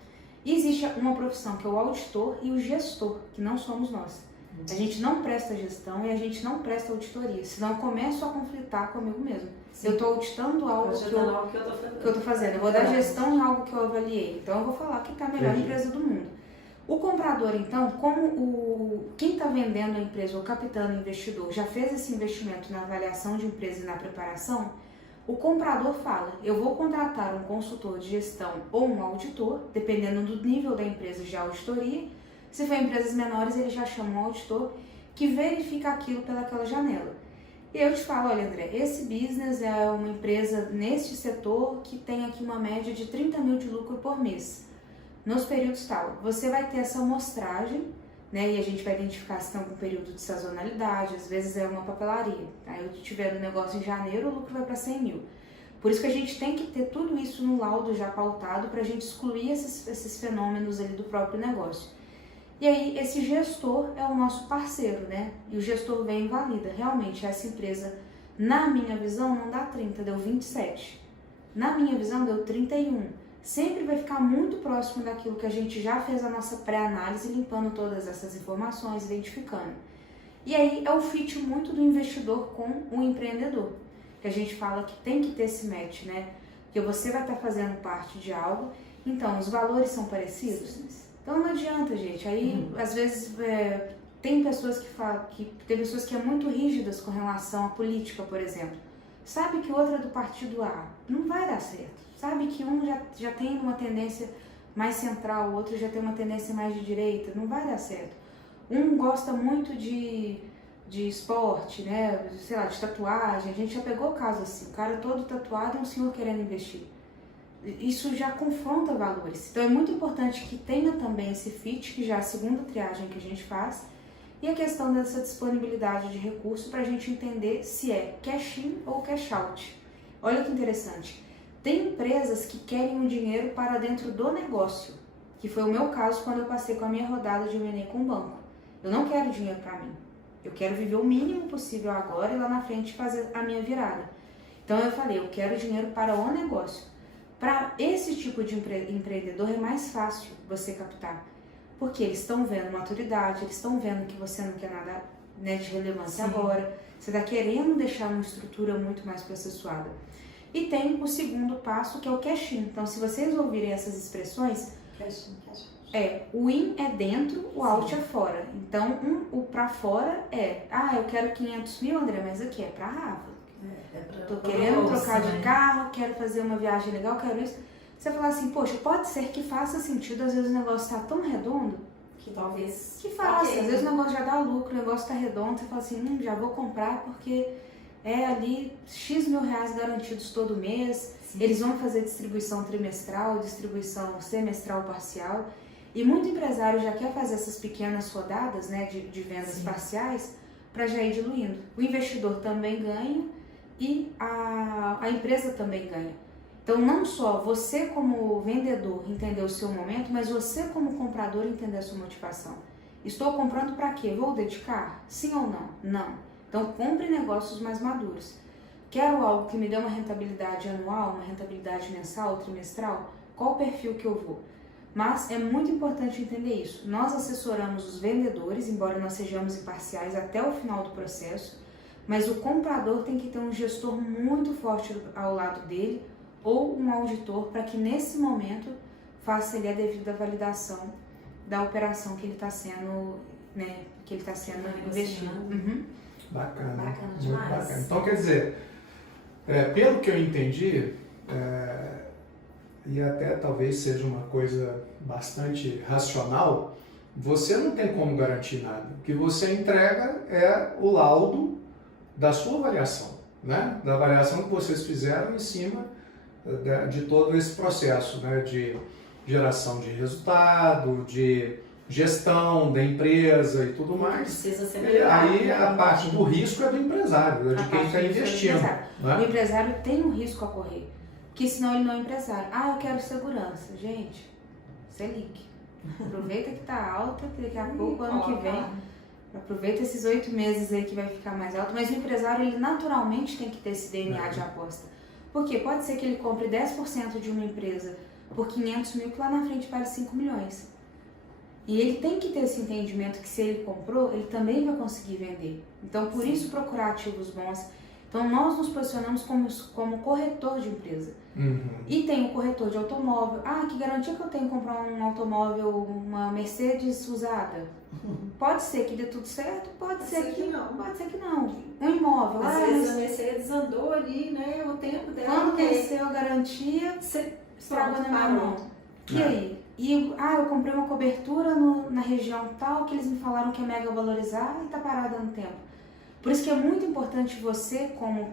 E existe uma profissão que é o auditor e o gestor, que não somos nós. A gente não presta gestão e a gente não presta auditoria, senão eu começo a conflitar comigo mesmo. Sim. Eu estou auditando algo que eu estou fazendo, eu vou dar gestão em algo que eu avaliei, então eu vou falar que está a melhor empresa do mundo. O comprador, então, quem está vendendo a empresa, ou captando o investidor, já fez esse investimento na avaliação de empresa e na preparação, o comprador fala, eu vou contratar um consultor de gestão ou um auditor, dependendo do nível da empresa de auditoria. Se for empresas menores, ele já chama um auditor que verifica aquilo pelaquela janela. E eu te falo, olha André, esse business é uma empresa neste setor que tem aqui uma média de 30 mil de lucro por mês. Nos períodos tal, você vai ter essa amostragem, né? E a gente vai identificar se tem algum período de sazonalidade, às vezes é uma papelaria. Aí eu tiver no negócio em janeiro, o lucro vai para 100 mil. Por isso que a gente tem que ter tudo isso no laudo já pautado para a gente excluir esses fenômenos ali do próprio negócio. E aí esse gestor é o nosso parceiro, né? E o gestor vem e valida. Realmente essa empresa, na minha visão, não dá 30, deu 27. Na minha visão, deu 31. Sempre vai ficar muito próximo daquilo que a gente já fez a nossa pré-análise, limpando todas essas informações, identificando. E aí é o fit muito do investidor com o empreendedor, que a gente fala que tem que ter esse match, né? Porque você vai estar fazendo parte de algo, então os valores são parecidos. Então não adianta, gente. Aí, às vezes, tem pessoas que falam tem pessoas que são muito rígidas com relação à política, por exemplo. Sabe que o outro é do partido A, não vai dar certo. Sabe que um já tem uma tendência mais central, o outro já tem uma tendência mais de direita, não vai dar certo. Um gosta muito de esporte, né, sei lá, de tatuagem, a gente já pegou o caso assim, o cara todo tatuado e um senhor querendo investir. Isso já confronta valores. Então é muito importante que tenha também esse fit, que já é a segunda triagem que a gente faz, e a questão dessa disponibilidade de recurso para a gente entender se é cash in ou cash out. Olha que interessante. Tem empresas que querem o dinheiro para dentro do negócio, que foi o meu caso quando eu passei com a minha rodada de M&A com o banco. Eu não quero dinheiro para mim. Eu quero viver o mínimo possível agora e lá na frente fazer a minha virada. Então eu falei, eu quero dinheiro para o negócio. Para esse tipo de empreendedor é mais fácil você captar, porque eles estão vendo maturidade, eles estão vendo que você não quer nada, né, de relevância agora, você está querendo deixar uma estrutura muito mais processuada. E tem o segundo passo, que é o cash in. Então, se vocês ouvirem essas expressões, Cash in, cash out. o in é dentro, o out é fora. Então, o para fora eu quero 500 mil, André, mas aqui é para Rafa. Tô querendo trocar de carro, quero fazer uma viagem legal, quero isso. Você fala assim, poxa, pode ser que faça sentido, às vezes o negócio tá tão redondo, Que talvez... que faça. Às vezes o negócio já dá lucro, o negócio tá redondo, você fala assim, já vou comprar porque é ali X mil reais garantidos todo mês. Sim. Eles vão fazer distribuição trimestral, distribuição semestral parcial. E muito empresário já quer fazer essas pequenas rodadas, né, de vendas parciais para já ir diluindo. O investidor também ganha e a empresa também ganha. Então, não só você como vendedor entender o seu momento, mas você como comprador entender a sua motivação. Estou comprando para quê? Vou dedicar? Sim ou não? Não. Então, compre negócios mais maduros. Quero algo que me dê uma rentabilidade anual, uma rentabilidade mensal, trimestral? Qual o perfil que eu vou? Mas é muito importante entender isso. Nós assessoramos os vendedores, embora nós sejamos imparciais até o final do processo, mas o comprador tem que ter um gestor muito forte ao lado dele ou um auditor para que nesse momento faça ele a devida validação da operação que ele está sendo, né, que ele está sendo investido. Uhum. Bacana, Bacana muito demais. bacana. Então, quer dizer, pelo que eu entendi, e até talvez seja uma coisa bastante racional, você não tem como garantir nada. O que você entrega é o laudo da sua avaliação, né? Da avaliação que vocês fizeram em cima de todo esse processo, né? De geração de resultado, de gestão da empresa e tudo mais. Precisa ser Aí a parte do risco é do empresário, é de quem está investindo. Né? O empresário tem um risco a correr, porque senão ele não é empresário. Eu quero segurança. Gente, Selic. Aproveita que está alta, que daqui a pouco, ano que vem, aproveita esses 8 meses aí que vai ficar mais alto. Mas o empresário, ele naturalmente tem que ter esse DNA de aposta. Porque pode ser que ele compre 10% de uma empresa por 500 mil, que lá na frente vale 5 milhões. E ele tem que ter esse entendimento que se ele comprou, ele também vai conseguir vender. Então, por isso, procurar ativos bons. Então, nós nos posicionamos como corretor de empresa. Uhum. E tem o corretor de automóvel. Que garantia que eu tenho comprar um automóvel, uma Mercedes usada? Pode ser que dê tudo certo, pode ser que não. Pode ser que não. Um imóvel. Às vezes a Mercedes andou ali, né, o tempo dela. Quando venceu a garantia, estragou na minha mão. E aí? Eu comprei uma cobertura na região tal, que eles me falaram que é mega valorizar e tá parada no tempo. Por isso que é muito importante você, como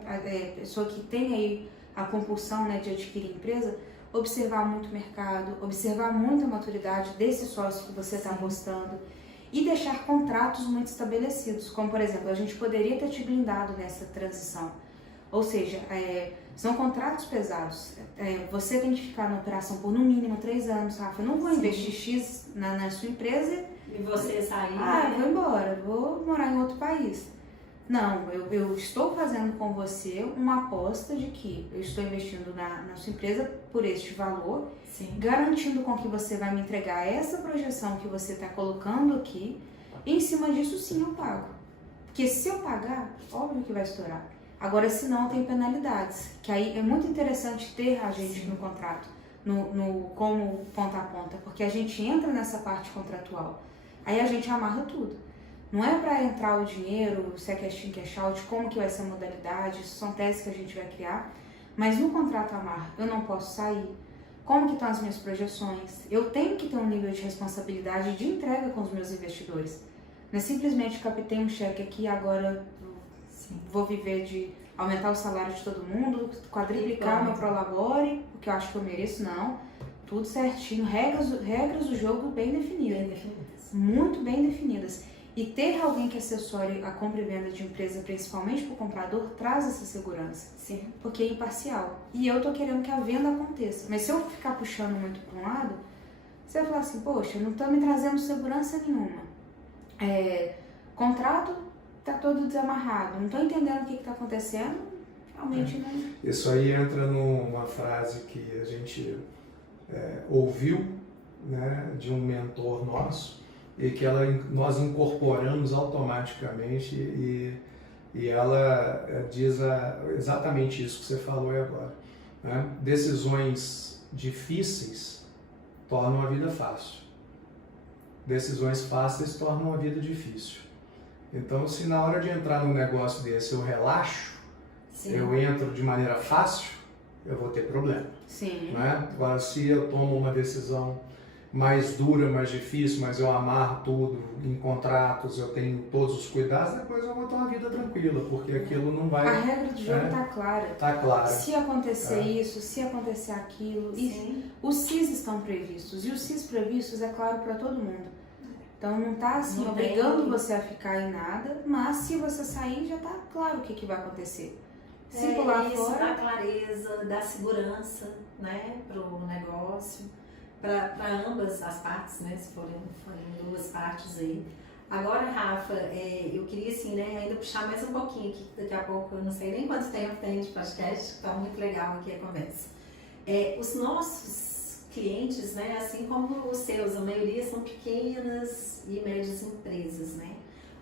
pessoa que tem aí a compulsão, né, de adquirir empresa, observar muito o mercado, observar muito a maturidade desse sócio que você está apostando e deixar contratos muito estabelecidos. Como, por exemplo, a gente poderia ter te blindado nessa transição. Ou seja, são contratos pesados. Você tem que ficar na operação por no mínimo 3 anos, Rafa. Eu não vou investir X na sua empresa e você sair. Eu vou embora, vou morar em outro país. Não, eu estou fazendo com você uma aposta de que eu estou investindo na sua empresa por este valor, garantindo com que você vai me entregar essa projeção que você está colocando aqui, e em cima disso sim eu pago. Porque se eu pagar, óbvio que vai estourar. Agora, se não, tem penalidades, que aí é muito interessante ter a gente no contrato, como ponta a ponta, porque a gente entra nessa parte contratual, aí a gente amarra tudo. Não é para entrar o dinheiro, se é cash in, cash out, como que vai ser a modalidade, isso são teses que a gente vai criar, mas no contrato amarra, eu não posso sair. como que estão as minhas projeções. Eu tenho que ter um nível de responsabilidade de entrega com os meus investidores. Não é simplesmente captei um cheque aqui e agora vou viver de aumentar o salário de todo mundo, quadriplicar meu prolabore, o que eu acho que eu mereço, não. Tudo certinho, regras do jogo bem definidas. Muito bem definidas. E ter alguém que assessore a compra e venda de empresa, principalmente para o comprador, traz essa segurança. Sim. Porque é imparcial. E eu tô querendo que a venda aconteça. Mas se eu ficar puxando muito para um lado, você vai falar assim, poxa, não tá me trazendo segurança nenhuma. Contrato tá todo desamarrado, não tô entendendo o que tá acontecendo, realmente não... Isso aí entra numa frase que a gente ouviu, né, de um mentor nosso, e que nós incorporamos automaticamente e ela diz exatamente isso que você falou aí agora. Né? Decisões difíceis tornam a vida fácil. Decisões fáceis tornam a vida difícil. Então, se na hora de entrar num negócio desse eu relaxo, sim, eu entro de maneira fácil, eu vou ter problema. Sim. Né? Agora, se eu tomo uma decisão mais dura, mais difícil, mas eu amarro tudo em contratos, eu tenho todos os cuidados, depois eu vou ter uma vida tranquila, porque aquilo não vai... A regra do jogo está clara. Está clara. Se acontecer isso, se acontecer aquilo, e os CIS estão previstos, e os CIS previstos é claro para todo mundo. Então não está assim obrigando você a ficar em nada, mas se você sair já está claro o que vai acontecer. Se pular isso fora... dá clareza, dá segurança, né, para o negócio. Para ambas as partes, né, se forem duas partes aí. Agora, Rafa, eu queria assim, né, ainda puxar mais um pouquinho aqui, daqui a pouco, eu não sei nem quanto tempo tem de podcast, está muito legal aqui a conversa. Os nossos clientes, né, assim como os seus, a maioria são pequenas e médias empresas, né?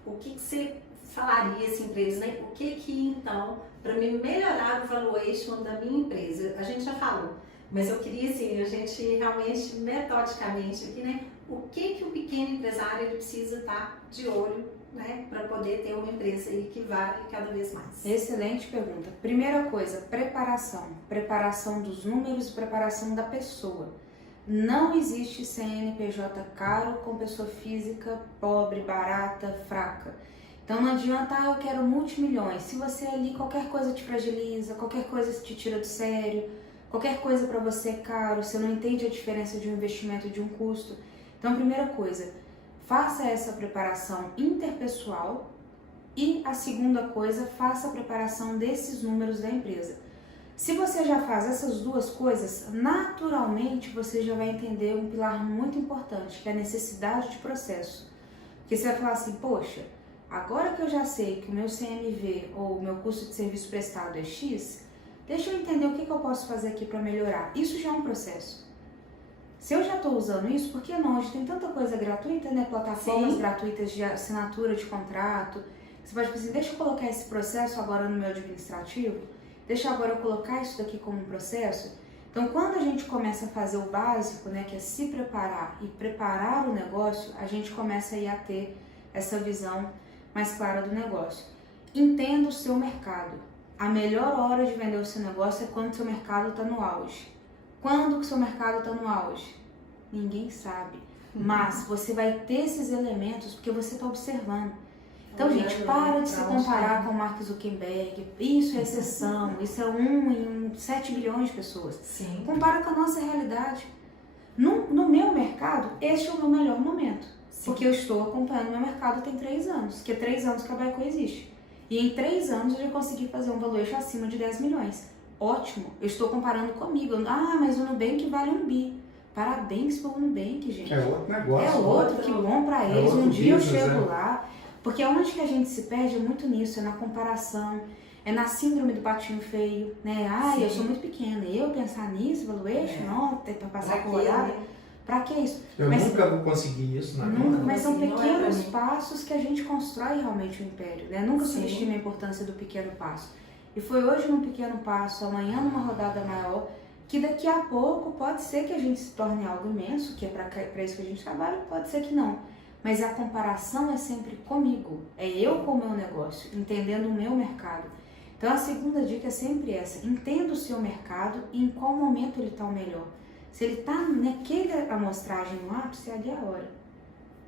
O que você falaria assim para eles, né? O que então, para me melhorar o valuation da minha empresa? A gente já falou. Mas eu queria, assim, a gente realmente, metodicamente aqui, né? O que o pequeno empresário ele precisa estar de olho, né? Para poder ter uma empresa aí que vale cada vez mais. Excelente pergunta. Primeira coisa, preparação. Preparação dos números e preparação da pessoa. Não existe CNPJ caro com pessoa física pobre, barata, fraca. Então não adianta, eu quero multimilhões. Se você ali, qualquer coisa te fragiliza, qualquer coisa te tira do sério, qualquer coisa para você é caro, você não entende a diferença de um investimento e de um custo. Então, primeira coisa, faça essa preparação interpessoal e a segunda coisa, faça a preparação desses números da empresa. Se você já faz essas duas coisas, naturalmente você já vai entender um pilar muito importante, que é a necessidade de processo. Porque você vai falar assim, poxa, agora que eu já sei que o meu CMV ou o meu custo de serviço prestado é X, deixa eu entender o que eu posso fazer aqui para melhorar. Isso já é um processo. Se eu já estou usando isso, por que não? Hoje tem tanta coisa gratuita, né? Plataformas Sim. gratuitas de assinatura de contrato. Você pode dizer assim, deixa eu colocar esse processo agora no meu administrativo, deixa agora eu colocar isso daqui como um processo. Então, quando a gente começa a fazer o básico, né, que é se preparar e preparar o negócio, a gente começa aí a ter essa visão mais clara do negócio. Entenda o seu mercado. A melhor hora de vender o seu negócio é quando o seu mercado está no auge. Quando que o seu mercado está no auge? Ninguém sabe. Mas você vai ter esses elementos porque você está observando. Então, gente, para de se comparar com o Mark Zuckerberg. Isso é exceção. Isso é 1 em 7 bilhões de pessoas. Sim. Compara com a nossa realidade. No meu mercado, este é o meu melhor momento. Sim. Porque eu estou acompanhando meu mercado tem 3 anos. Que é 3 anos que a Baico existe. E em 3 anos eu já consegui fazer um valuation acima de 10 milhões. Ótimo, eu estou comparando comigo. Ah, mas o Nubank vale 1 bi. Parabéns para o Nubank, gente. É outro negócio. É outro, que bom para eles. Um dia eu chego lá. Porque onde que a gente se perde é muito nisso, é na comparação, é na síndrome do patinho feio, né? Ah, Sim. eu sou muito pequena, eu pensar nisso, valuation, não, para passar por olhada. Pra que isso? Eu nunca vou conseguir isso na vida. Nunca, mas são pequenos passos que a gente constrói realmente o império, né? Nunca subestime a importância do pequeno passo. E foi hoje num pequeno passo, amanhã numa rodada maior, que daqui a pouco pode ser que a gente se torne algo imenso, que é para isso que a gente trabalha, pode ser que não. Mas a comparação é sempre comigo, é eu com o meu negócio, entendendo o meu mercado. Então a segunda dica é sempre essa, entenda o seu mercado e em qual momento ele está o melhor. Se ele está naquela amostragem no ápice, é ali a hora.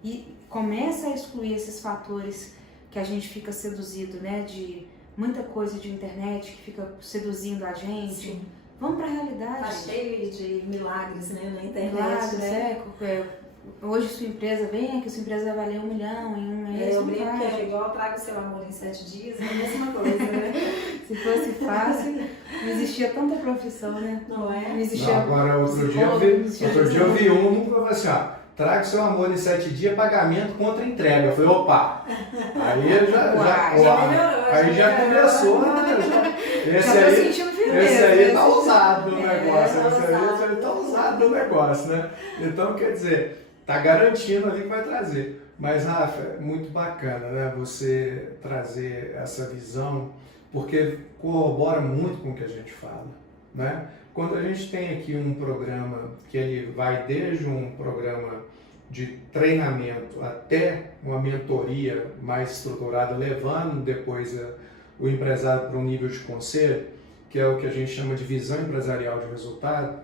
E começa a excluir esses fatores que a gente fica seduzido, né? De muita coisa de internet que fica seduzindo a gente. Sim. Vamos para a realidade. Tá cheio de milagres, né, na internet, Milagres, né? Hoje sua empresa vem, que sua empresa vai valer 1 milhão em um mês. Eu brinco que é igual traga o seu amor em 7 dias, é a mesma coisa, né? Se fosse fácil, não existia tanta profissão, né? Não é? Não existia. Não, agora, outro dia eu vi um que falou assim, ó, traga o seu amor em 7 dias, pagamento contra entrega. Eu falei, opa! Aí já começou, né? Esse aí tá ousado no negócio, esse aí tá ousado no negócio, né? Então, quer dizer, tá garantindo ali que vai trazer. Mas, Rafa, é muito bacana, né? Você trazer essa visão, porque corrobora muito com o que a gente fala, né? Quando a gente tem aqui um programa que ele vai desde um programa de treinamento até uma mentoria mais estruturada, levando depois o empresário para um nível de conselho, que é o que a gente chama de visão empresarial de resultado,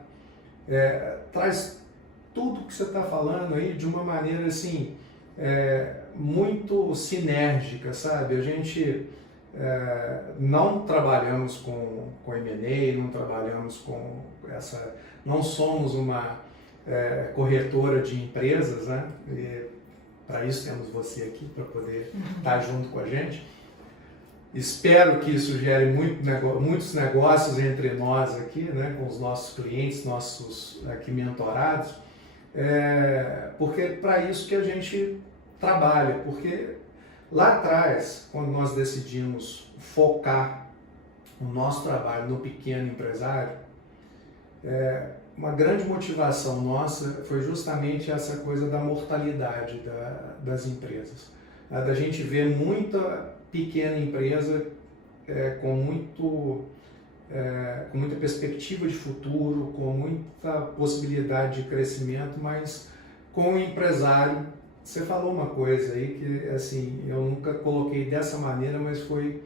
traz tudo que você está falando aí de uma maneira assim, muito sinérgica, sabe? A gente não trabalhamos com M&A, não trabalhamos com essa, não somos uma corretora de empresas, né? Para isso temos você aqui para poder estar junto com a gente. Espero que isso gere muitos negócios entre nós aqui, né? Com os nossos clientes, nossos aqui mentorados, porque é para isso que a gente trabalha, porque lá atrás, quando nós decidimos focar o nosso trabalho no pequeno empresário, uma grande motivação nossa foi justamente essa coisa da mortalidade das empresas. Da gente ver muita pequena empresa com muita perspectiva de futuro, com muita possibilidade de crescimento, mas com o empresário. Você falou uma coisa aí que assim, eu nunca coloquei dessa maneira, mas foi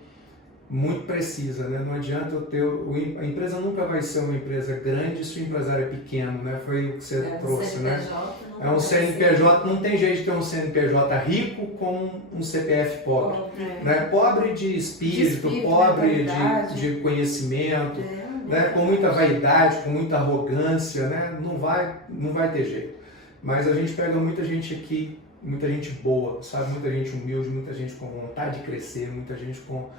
muito precisa, né? Não adianta a empresa nunca vai ser uma empresa grande se o empresário é pequeno, né? Foi o que você trouxe, né? É um CNPJ, não tem jeito de ter um CNPJ rico com um CPF pobre, né? Pobre de espírito, pobre de conhecimento, né? Com muita vaidade, com muita arrogância, né? Não vai ter jeito. Mas a gente pega muita gente aqui, muita gente boa, sabe? Muita gente humilde, muita gente com vontade de crescer, muita gente com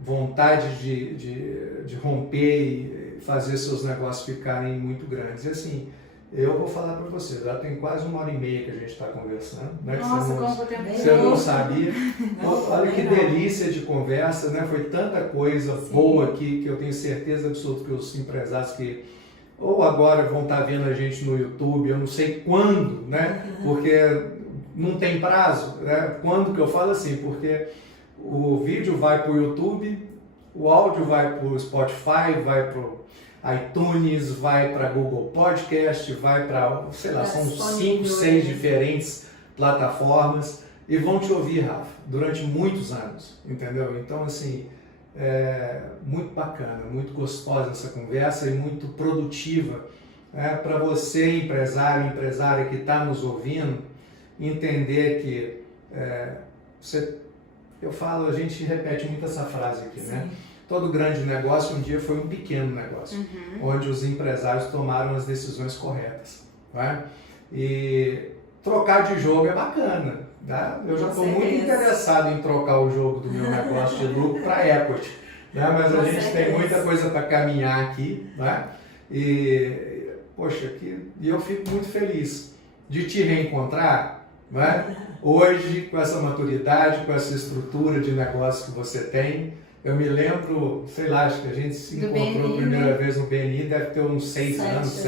vontade de romper e fazer seus negócios ficarem muito grandes. E assim, eu vou falar para você, já tem quase 1h30 que a gente está conversando, né? Nossa, você não sabia. Olha que delícia de conversa, né? Foi tanta coisa boa aqui que eu tenho certeza absoluta que os empresários que ou agora vão estar vendo a gente no YouTube, eu não sei quando, né? Porque não tem prazo, né? Quando que eu falo assim, porque o vídeo vai para o YouTube, o áudio vai para o Spotify, vai para o iTunes, vai para Google Podcast, vai para, sei lá, são 5, 6 diferentes plataformas e vão te ouvir, Rafa, durante muitos anos, entendeu? Então, assim, muito bacana, muito gostosa essa conversa e muito produtiva, para você, empresária que está nos ouvindo, entender que a gente repete muito essa frase aqui, né? Todo grande negócio um dia foi um pequeno negócio, onde os empresários tomaram as decisões corretas, né? E trocar de jogo é bacana, né? Eu já estou muito interessado em trocar o jogo do meu negócio de lucro para equity, né? Mas a gente tem muita coisa para caminhar aqui, né? E, poxa, e eu fico muito feliz de te reencontrar, né? Hoje, com essa maturidade, com essa estrutura de negócio que você tem. Eu me lembro, sei lá, acho que a gente se encontrou a primeira vez no BNI, deve ter uns 7 anos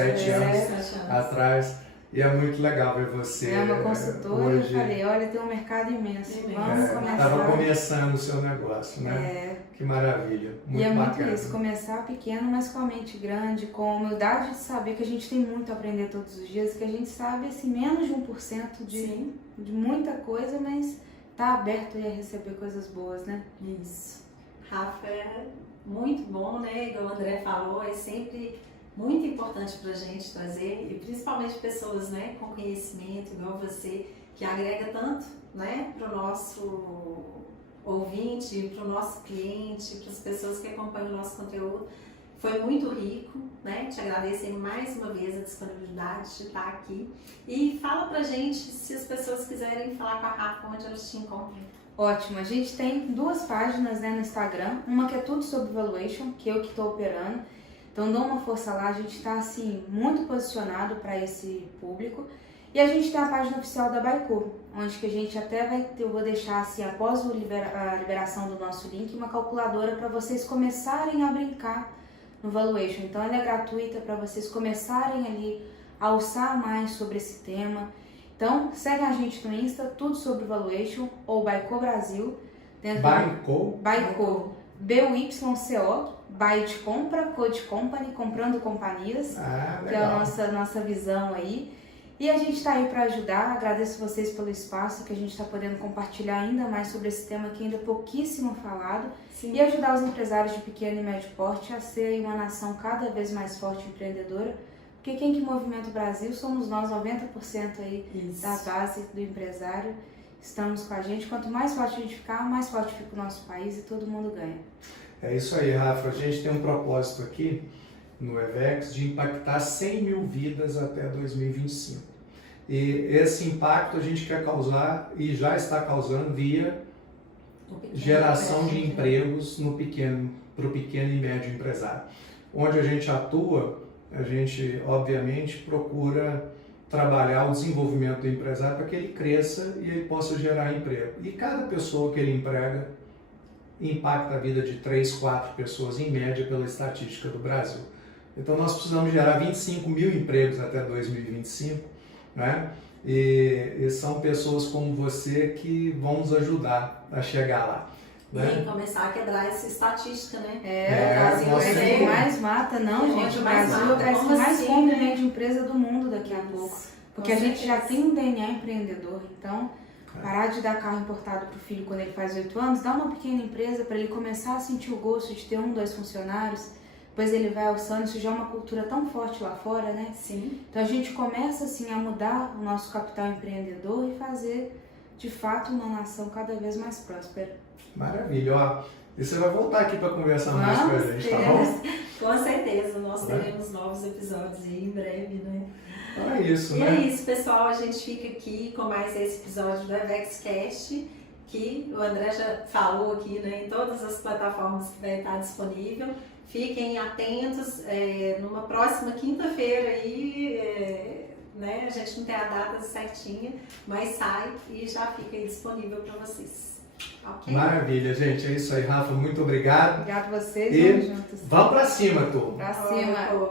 atrás. E é muito legal ver você. É uma consultora, hoje. Eu falei, olha, tem um mercado imenso, vamos começar. Estava começando o seu negócio, né? Que maravilha, muito bacana. Muito isso, começar pequeno, mas com a mente grande, com a humildade de saber que a gente tem muito a aprender todos os dias, que a gente sabe, assim, menos de 1% de muita coisa, mas tá aberto a receber coisas boas, né? Isso. Rafa, é muito bom, né? Igual o André falou, é sempre muito importante para a gente trazer, e principalmente pessoas, né, com conhecimento, igual você, que agrega tanto, né, para o nosso ouvinte, para o nosso cliente, para as pessoas que acompanham o nosso conteúdo. Foi muito rico, né? Te agradecer mais uma vez a disponibilidade de estar aqui. E fala pra gente, se as pessoas quiserem falar com a Rafa, onde elas te encontram. Ótimo, a gente tem 2 páginas, né, no Instagram, uma que é tudo sobre valuation, que eu que estou operando, então dá uma força lá, a gente está assim, muito posicionado para esse público, e a gente tem a página oficial da Baico, onde que a gente até vai ter, eu vou deixar assim, após a liberação do nosso link, uma calculadora para vocês começarem a brincar no valuation, então ela é gratuita para vocês começarem ali a alçar mais sobre esse tema. Então, segue a gente no Insta, tudo sobre valuation, ou Baico Brasil. Baico? Baico, BYCO, Buy de compra, Code Company, comprando companhias, que é a nossa visão aí. E a gente está aí para ajudar, agradeço vocês pelo espaço, que a gente está podendo compartilhar ainda mais sobre esse tema que ainda é pouquíssimo falado. Sim. E ajudar os empresários de pequeno e médio porte a ser uma nação cada vez mais forte e empreendedora. Porque quem que movimenta o Brasil somos nós, 90% aí da base do empresário. Estamos com a gente. Quanto mais forte a gente ficar, mais forte fica o nosso país e todo mundo ganha. É isso aí, Rafa. A gente tem um propósito aqui no EVEX de impactar 100 mil vidas até 2025. E esse impacto a gente quer causar e já está causando via geração de empregos para o pequeno e médio empresário. Onde a gente atua, a gente obviamente procura trabalhar o desenvolvimento do empresário para que ele cresça e ele possa gerar emprego. E cada pessoa que ele emprega impacta a vida de 3, 4 pessoas em média pela estatística do Brasil. Então nós precisamos gerar 25 mil empregos até 2025, né? E são pessoas como você que vão nos ajudar a chegar lá. Né? E começar a quebrar essa estatística, né? O Brasil vai ser o mais mata, não, gente. O Brasil vai ser mais fome, né, de empresa do mundo daqui a pouco. Porque a gente já tem um DNA empreendedor, então parar de dar carro importado para o filho quando ele faz 8 anos, dá uma pequena empresa para ele começar a sentir o gosto de ter 1, 2 funcionários, depois ele vai alçando, isso já é uma cultura tão forte lá fora, né? Sim. Então a gente começa assim a mudar o nosso capital empreendedor e fazer de fato uma nação cada vez mais próspera. Maravilha, ó. E você vai voltar aqui para conversar mais com a gente, tá bom? Com certeza, nós teremos novos episódios aí em breve, né? Então é isso, e né? E é isso, pessoal. A gente fica aqui com mais esse episódio do EVEXcast, que o André já falou aqui, né, em todas as plataformas que vai estar disponível. Fiquem atentos, numa próxima quinta-feira aí, né, a gente não tem a data certinha, mas sai e já fica aí disponível para vocês. Okay? Maravilha, gente. É isso aí, Rafa. Muito obrigado. Obrigado a vocês. E vamos juntos. Vamos para cima, turma. Pra cima.